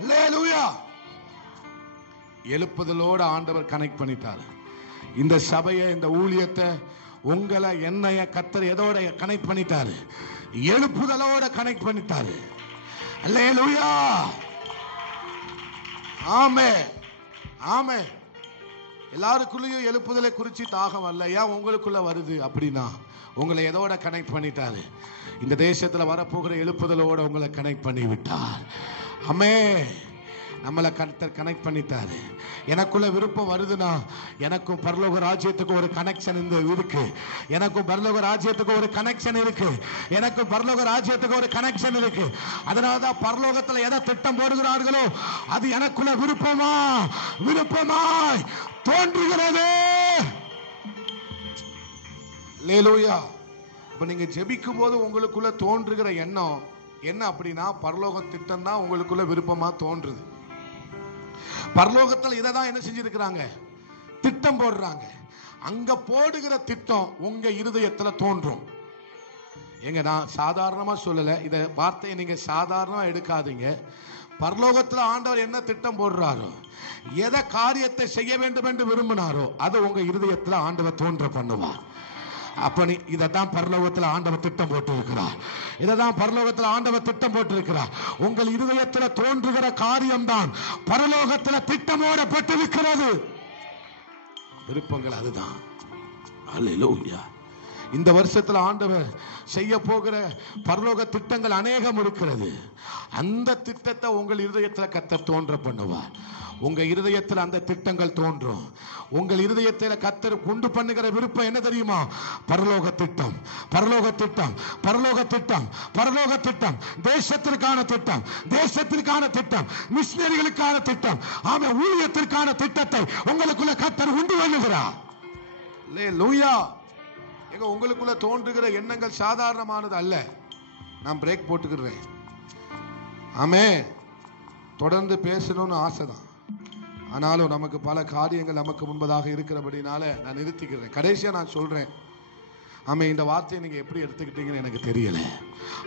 அல்லேலூயா. எழுப்புதலோடு ஆண்டவர் கனெக்ட் பண்ணிட்டார். இந்த சபையை, இந்த ஊழியத்தை உங்களை என்னைய கர்த்தர் எதோட கனெக்ட் பண்ணிட்டாரு? எழுப்புதலோட கனெக்ட் பண்ணிட்டாரு. அல்லேலூயா. ஆமென், ஆமென். எல்லாருக்குள்ளேயும் எழுப்புதலை குறித்து தாகம் வரல. ஏன் உங்களுக்குள்ள வருது அப்படின்னா உங்களை எதோட கனெக்ட் பண்ணிட்டாரு? இந்த தேசத்தில் வரப்போகிற எழுப்புதலோட உங்களை கனெக்ட் பண்ணி விட்டார். ஆமென். நம்மளை கனெக்ட் பண்ணிட்டாரு. எனக்குள்ள விருப்பம் வருதுன்னா எனக்கும் பரலோக ராஜ்யத்துக்கு ஒரு கனெக்ஷன் இருக்கு. எனக்கும் பரலோக ராஜ்யத்துக்கு ஒரு கனெக்ஷன் இருக்கு. எனக்கும் பரலோக ராஜ்யத்துக்கு ஒரு கனெக்ஷன் இருக்கு. அதனாலதான் பரலோகத்தில் எதை திட்டம் போடுகிறார்களோ அது எனக்குள்ள விருப்பமாய் தோன்றுகிறது. அல்லேலூயா. இப்ப நீங்க ஜெபிக்கும் போது உங்களுக்குள்ள தோன்றுகிற எண்ணம் என்ன அப்படின்னா பரலோக திட்டம் தான் உங்களுக்குள்ள விருப்பமா தோன்றுது. பரலோகத்தில் இதை தான் என்ன செஞ்சிருக்கிறாங்க? திட்டம் போடுறாங்க. அங்க போடுகிற திட்டம் உங்க இருதயத்துல தோன்றும். எங்க நான் சாதாரணமா சொல்லல, இத வார்த்தையை நீங்க சாதாரணமா எடுக்காதீங்க. பரலோகத்துல ஆண்டவர் என்ன திட்டம் போடுறாரோ, எதை காரியத்தை செய்ய வேண்டும் என்று விரும்பினாரோ அதை உங்க இருதயத்துல ஆண்டவர் தோன்ற பண்ணுவார். அப்ப இதான் பரலோகத்தில் ஆண்டவர் திட்டம் போட்டு இருக்கிறார். இதான் பரலோகத்தில் ஆண்டவர் திட்டம் போட்டு இருக்கிறார். உங்கள் இருதயத்தில் தோன்றுகிற காரியம் தான் பரலோகத்தில் திட்டமோடப்பட்டிருக்கிறது. விருப்பங்கள் அதுதான். அல்லேலூயா. இந்த வருஷத்துல ஆண்டவர் செய்ய போகிற பரலோக திட்டங்கள் அநேகம் இருக்கிறது. அந்த திட்டத்தை உங்கள் இருதயத்தில் கர்த்தர் தோன்ற பண்ணுவார். உங்க இருதயத்தில் அந்த திட்டங்கள் தோன்றும். உங்கள் இருதயத்தில் கர்த்தர் கொண்டு பண்ணுகிற விருப்பம் என்ன தெரியுமா? பரலோக திட்டம், பரலோக திட்டம், பரலோக திட்டம், பரலோக திட்டம். தேசத்திற்கான திட்டம், தேசத்திற்கான திட்டம், மிஷனரிகளுக்கான திட்டம், ஆமா ஊழியத்திற்கான திட்டத்தை உங்களுக்குள்ள கர்த்தர் உண்டு பண்ணுகிறார். அல்லேலூயா. எங்க உங்களுக்குள்ள தோன்றுகிற எண்ணங்கள் சாதாரணமானது அல்ல. நான் பிரேக் போட்டுக்கிறேன். ஆமே. தொடர்ந்து பேசணும்னு ஆசைதான். ஆனாலும் நமக்கு பல காரியங்கள் நமக்கு முன்பதாக இருக்கிறபடினால நான் நிறுத்திக்கிறேன். கடைசியா நான் சொல்றேன். ஆமே. இந்த வார்த்தையை நீங்க எப்படி எடுத்துக்கிட்டீங்கன்னு எனக்கு தெரியல.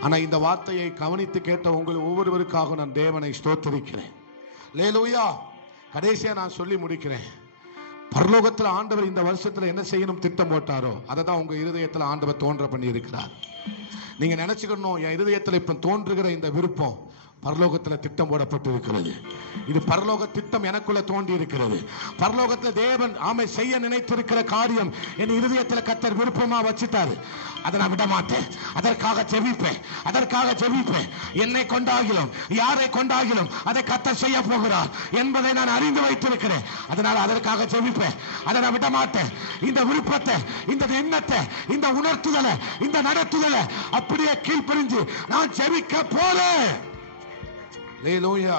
ஆனா இந்த வார்த்தையை கவனித்து கேட்ட உங்கள் ஒவ்வொருவருக்காக நான் தேவனை ஸ்தோத்திரிக்கிறேன். அல்லேலூயா. கடைசியா நான் சொல்லி முடிக்கிறேன். பரலோகத்தில் ஆண்டவர் இந்த வருஷத்துல என்ன செய்யணும் திட்டம் போட்டாரோ அதை தான் உங்க இருதயத்தில் ஆண்டவர் தோன்ற பண்ணி இருக்கிறார். நீங்க நினைச்சுக்கணும், என் இருதயத்தில் இப்ப தோன்றுகிற இந்த விருப்பம் பரலோகத்தில் திட்டம் போடப்பட்டு இருக்கிறது. இது பரலோக திட்டம் எனக்குள்ள தோன்றி இருக்கிறது. பரலோகத்தில் தேவன் ஆமை செய்ய நினைத்திருக்கிற காரியம் என் இருதயத்தில் கர்த்தர் விருப்பமா வச்சுட்டாரு. அதை நான் விட மாட்டேன். அதற்காக ஜெபிப்பேன், அதற்காக ஜெபிப்பேன். என்னை கொண்டாகிலும் யாரை கொண்டாகிலும் அதை கர்த்தர் செய்ய போகிறார் என்பதை நான் அறிந்து வைத்திருக்கிறேன். அதனால அதற்காக ஜெபிப்பேன். அதை நான் விட மாட்டேன். இந்த விருப்பத்தை, இந்த எண்ணத்தை, இந்த உணர்த்துதலை, இந்த நடத்துதலை அப்படியே கீழ்ப்படிஞ்சு நான் ஜெபிக்க போறேன். அல்லேலூயா.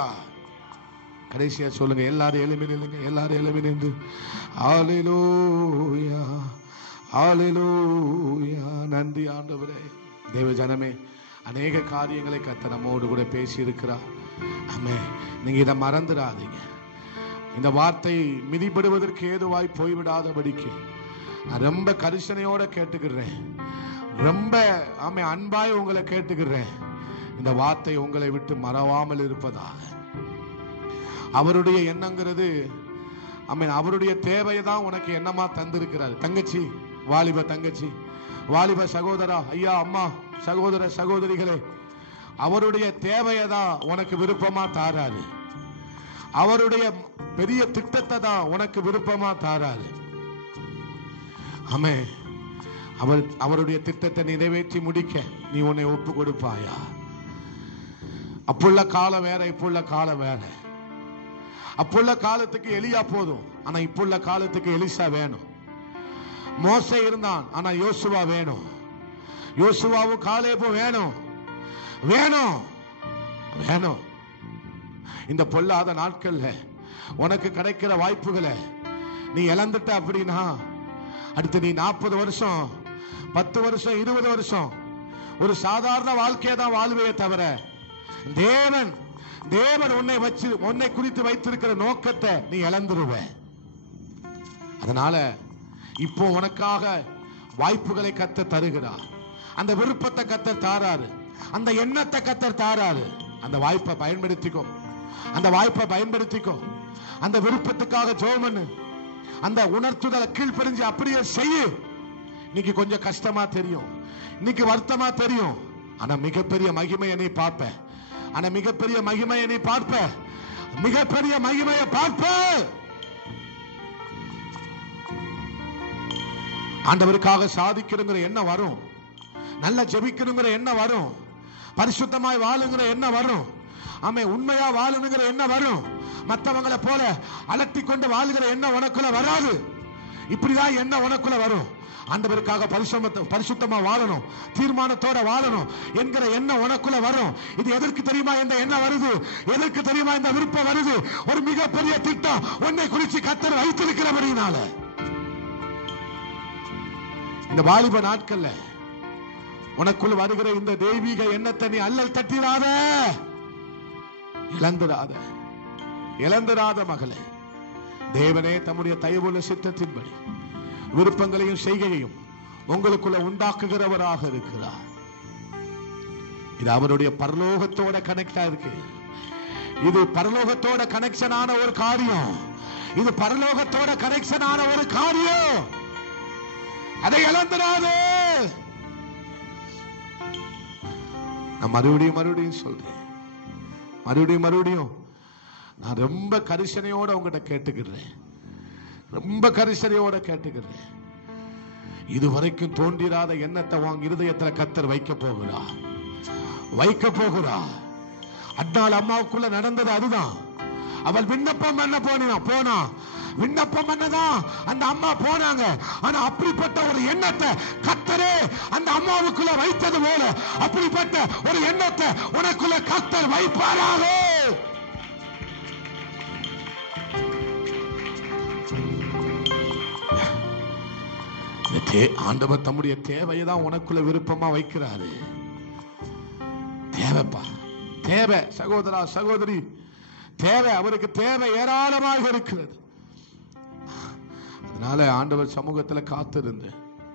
கடைசியா சொல்லுங்க, எல்லாரும் எழும்பி நில்லுங்க, எல்லாரும் எழும்பி நின்று அல்லேலூயா, அல்லேலூயா. நன்றி ஆண்டவரே. தேவ ஜனமே, அநேக காரியங்களை கர்த்தர் நம்மோடு கூட பேசி இருக்கிறார். ஆமே. நீங்க இதை மறந்துடாதீங்க. இந்த வார்த்தை மிதிபடுவதற்கு ஏதுவாய் போய்விடாதபடிக்கு நான் ரொம்ப கரிசனையோட கேட்டுக்கிறேன். ரொம்ப ஆமே அன்பாய் உங்களை கேட்டுக்கிறேன். இந்த வார்த்தை உங்களை விட்டு மறவாமல் இருப்பதாக. அவருடைய எண்ணங்கிறது அவருடைய தேவையை தான் உனக்கு என்னமா தந்திருக்கிறார். தங்கச்சி, வாலிப தங்கச்சி, வாலிப சகோதரா, ஐயா, அம்மா, சகோதர சகோதரிகளே, அவருடைய தேவையை தான் உனக்கு விருப்பமா தாராரு. அவருடைய பெரிய திட்டத்தை தான் உனக்கு விருப்பமா தாராரு. ஆமே. அவருடைய திட்டத்தை நிறைவேற்றி முடிக்க நீ உன்னை ஒப்பு கொடுப்பாயா? அப்புள்ள காலம் வேற, இப்புள்ள காலம் வேற. அப்புள்ள காலத்துக்கு எலியா போதும், ஆனா இப்புள்ள காலத்துக்கு எலிசா வேணும். மோசே இருந்தான், ஆனா யோசுவா வேணும். யோசுவாவும் காலேபும் வேணும், வேணும், வேணும். இந்த பொல்லாத நாட்கள்ல உனக்கு கிடைக்கிற வாய்ப்புகளை நீ இழந்துட்ட அப்படின்னா அடுத்து நீ 40 வருஷம், 10 வருஷம், 20 வருஷம் ஒரு சாதாரண வாழ்க்கையை தான் வாழ்வையே தவிர தேவன் உன்னை குறித்து வைத்திருக்கிற நோக்கத்தை நீ இழந்துருவ. அதனால இப்போ உனக்காக வாய்ப்புகளை கர்த்தர் தருகிறார். அந்த விருப்பத்தை கர்த்தர் தாராரு, அந்த எண்ணத்தை கர்த்தர் தாராரு. அந்த வாய்ப்பை பயன்படுத்திக்கோ, அந்த வாய்ப்பை பயன்படுத்திக்கோ. அந்த விருப்பத்துக்காக ஜெபம் பண்ணு. அந்த உணர்த்துதலை கீழ்ப்படிஞ்சு அப்படியே செய்யு. இன்னைக்கு கொஞ்சம் கஷ்டமா தெரியும், இன்னைக்கு வருத்தமா தெரியும். ஆனா மிகப்பெரிய மகிமையை நீ பார்ப்ப. ஆனா மிகப்பெரிய மகிமையை நீ பார்ப்ப. மிகப்பெரிய மகிமையை பார்ப்ப. ஆண்டவருக்காக சாதிக்கணுங்கிற எண்ணம் வரும். நல்ல ஜெபிக்கணுங்கிற எண்ணம் வரும். பரிசுத்தமாய் வாழுங்கிற எண்ணம் வரும். ஆமே, உண்மையா வாழணுங்கிற எண்ணம் வரும். மற்றவங்களை போல அலட்டி கொண்டு வாழுகிற எண்ணம் உனக்குள்ள வராது. இப்படிதான் எண்ணம் உனக்குள்ள வரும். ஆண்டவருக்காக பரிசுத்தமா வாழணும், தீர்மானத்தோட வாழணும் என்கிற எண்ணம் உனக்குள்ள வரும். இது எதற்கு தெரியுமா இந்த எண்ணம் வருது? எதற்கு தெரியுமா இந்த விருப்பம் வருது? ஒரு மிகப்பெரிய திட்டம் உன்னை குறித்து கர்த்தர் வைத்திருக்கிறபடினால. இந்த வாலிப நாட்கள்ல உனக்குள் வருகிற இந்த தெய்வீக எண்ணத்தை நீ அல்லல் தட்டிராத, இழந்துராத மகளே. தேவனே தம்முடைய தயவுள்ள சித்தத்தின்படி விருப்பங்களையும் செய்கையையும் உங்களுக்குள்ள உண்டாக்குகிறவராக இருக்கிறார். இது அவருடைய பரலோகத்தோட கனெக்டா இருக்கு. இது பரலோகத்தோட கனெக்ஷன் ஆன ஒரு காரியம். இது பரலோகத்தோட கனெக்ஷன் ஆன ஒரு காரியம். அதை இழந்துடாதே. நான் மறுபடியும் சொல்றேன், மறுபடியும் நான் ரொம்ப கரிசனையோட உங்ககிட்ட கேட்டுக்கிறேன், ரொம்ப கரிசனையோட கேட்டுக்கிறேன். இதுவரைக்கும் தோன்றிராத எண்ணத்தை உன் இருதயத்துல கர்த்தர் வைக்க போகிறா. அன்னாள் அம்மாவுக்குள்ள நடந்தது அதுதான். அவள் விண்ணப்பம் பண்ண போனா விண்ணப்பம் பண்ணதான் அந்த அம்மா போனாங்க. ஆனா அப்படிப்பட்ட ஒரு எண்ணத்தை கர்த்தரே அந்த அம்மாவுக்குள்ள வைத்தது போல அப்படிப்பட்ட ஒரு எண்ணத்தை உனக்குள்ள கர்த்தர் வைப்பாராக. ஆண்டவர் தம்முடைய தேவையை தான் உனக்குள்ள விருப்பமா வைக்கிறாரு. தேவைப்பா, தேவை சகோதரா சகோதரி, தேவை அவருக்கு தேவை ஏராளமாக இருக்கிறது. அதனால ஆண்டவர் சமூகத்துல காத்திருந்து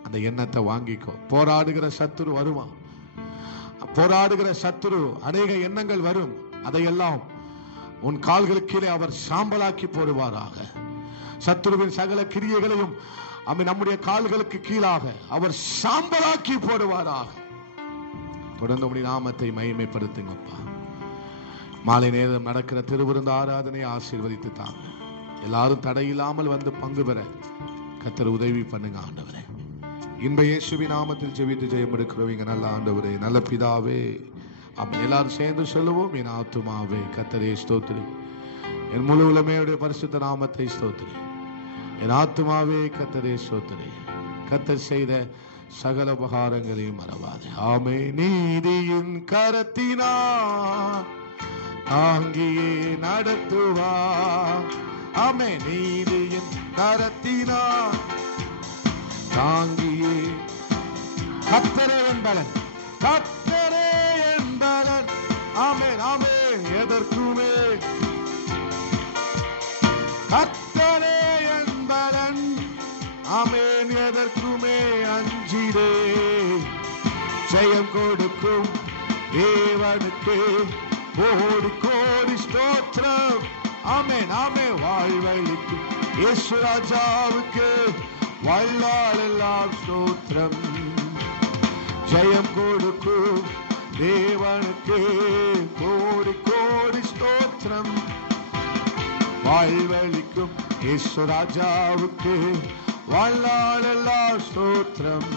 அந்த எண்ணத்தை வாங்கிக்கோ. போராடுகிற சத்துரு வருவான். போராடுகிற சத்துரு அநேக எண்ணங்கள் வரும். அதையெல்லாம் உன் கால்களுக்கு கீழே அவர் சாம்பலாக்கி போடுவாராக. சத்துருவின் சகல கிரியைகளையும் நம்முடைய கால்களுக்கு கீழாக அவர் சாம்பலாக்கி போடுவாராக. தொடர்ந்து உம்முடைய நாமத்தை மகிமைப்படுத்துங்கப்பா. மாலை நேரம் நடக்கிற திருவிருந்து ஆராதனை ஆசீர்வதித்து தாங்க. எல்லாரும் தடையில்லாமல் வந்து பங்கு பெற கர்த்தர் உதவி பண்ணுங்க ஆண்டவரே. இன்ப இயேசுவின் நாமத்தில் ஜெபித்து ஜெயம் எடுக்கிறவங்க நல்ல ஆண்டவரே, நல்ல பிதாவே. எல்லாரும் சேர்ந்து சொல்லுவோம், என் ஆத்துமாவே கர்த்தரே ஸ்தோத்திரி, என் முழு உலமையுடைய பரிசுத்த நாமத்தை ஸ்தோத்திரி. என் ஆத்துமாவே கர்த்தரே ஸ்தோத்திரி, கர்த்தர் செய்த சகல உபகாரங்களையும் மறவாதே. ஆமே. நீதியின் கரத்தினா தாங்கியே நடத்துவா. ஆமே. நீதியின் கரத்தினா தாங்கியே. கர்த்தரே என்பலன், கர்த்தரே என்பலன். ஆமே ஆமே. எதற்குமே கர்த்தரே என்பலன். ஆமென். எதற்குமே அஞ்சிடே. ஜெயம் கொடுக்கும் தேவனுக்கு கோடி கோடி ஸ்தோத்திரம். ஆமென் ஆமென். வாழ்வழிக்கும் இயேசு ராஜாவுக்கு வாழ்நாள் எல்லாம் ஸ்தோத்திரம். ஜெயம் கொடுக்கும் தேவனுக்கு கோடி கோடி ஸ்தோத்திரம். வாழ்வழிக்கும் இயேசு ராஜாவுக்கு வாழ்நாள் எல்லாம் ஸ்தோத்திரம்.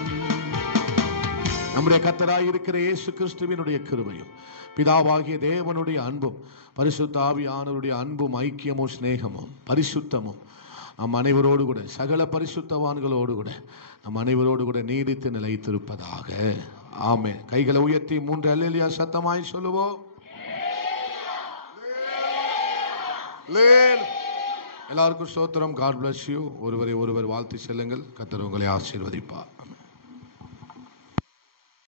நம்முடைய கர்த்தராய் இருக்கிற இயேசு கிறிஸ்துவினுடைய கிருபையும் பிதாவாகிய தேவனுடைய அன்பும் பரிசுத்த ஆவியானவருடைய அன்பும் ஐக்கியமும் சிநேகமும் பரிசுத்தமும் நம் அனைவரோடு கூட சகல பரிசுத்தவான்களோடு கூட நம் அனைவரோடு கூட நீடித்து நிலைத்திருப்பதாக. ஆமென். கைகளை உயர்த்தி 3 அல்லேலூயா சத்தமாய் சொல்லுவோம். எல்லாருக்கும் ஸ்தோத்திரம். God bless you. ஒருவரை ஒருவர் வாழ்த்தி செல்லுங்கள். கர்த்தர் உங்களை ஆசீர்வதிப்பார்.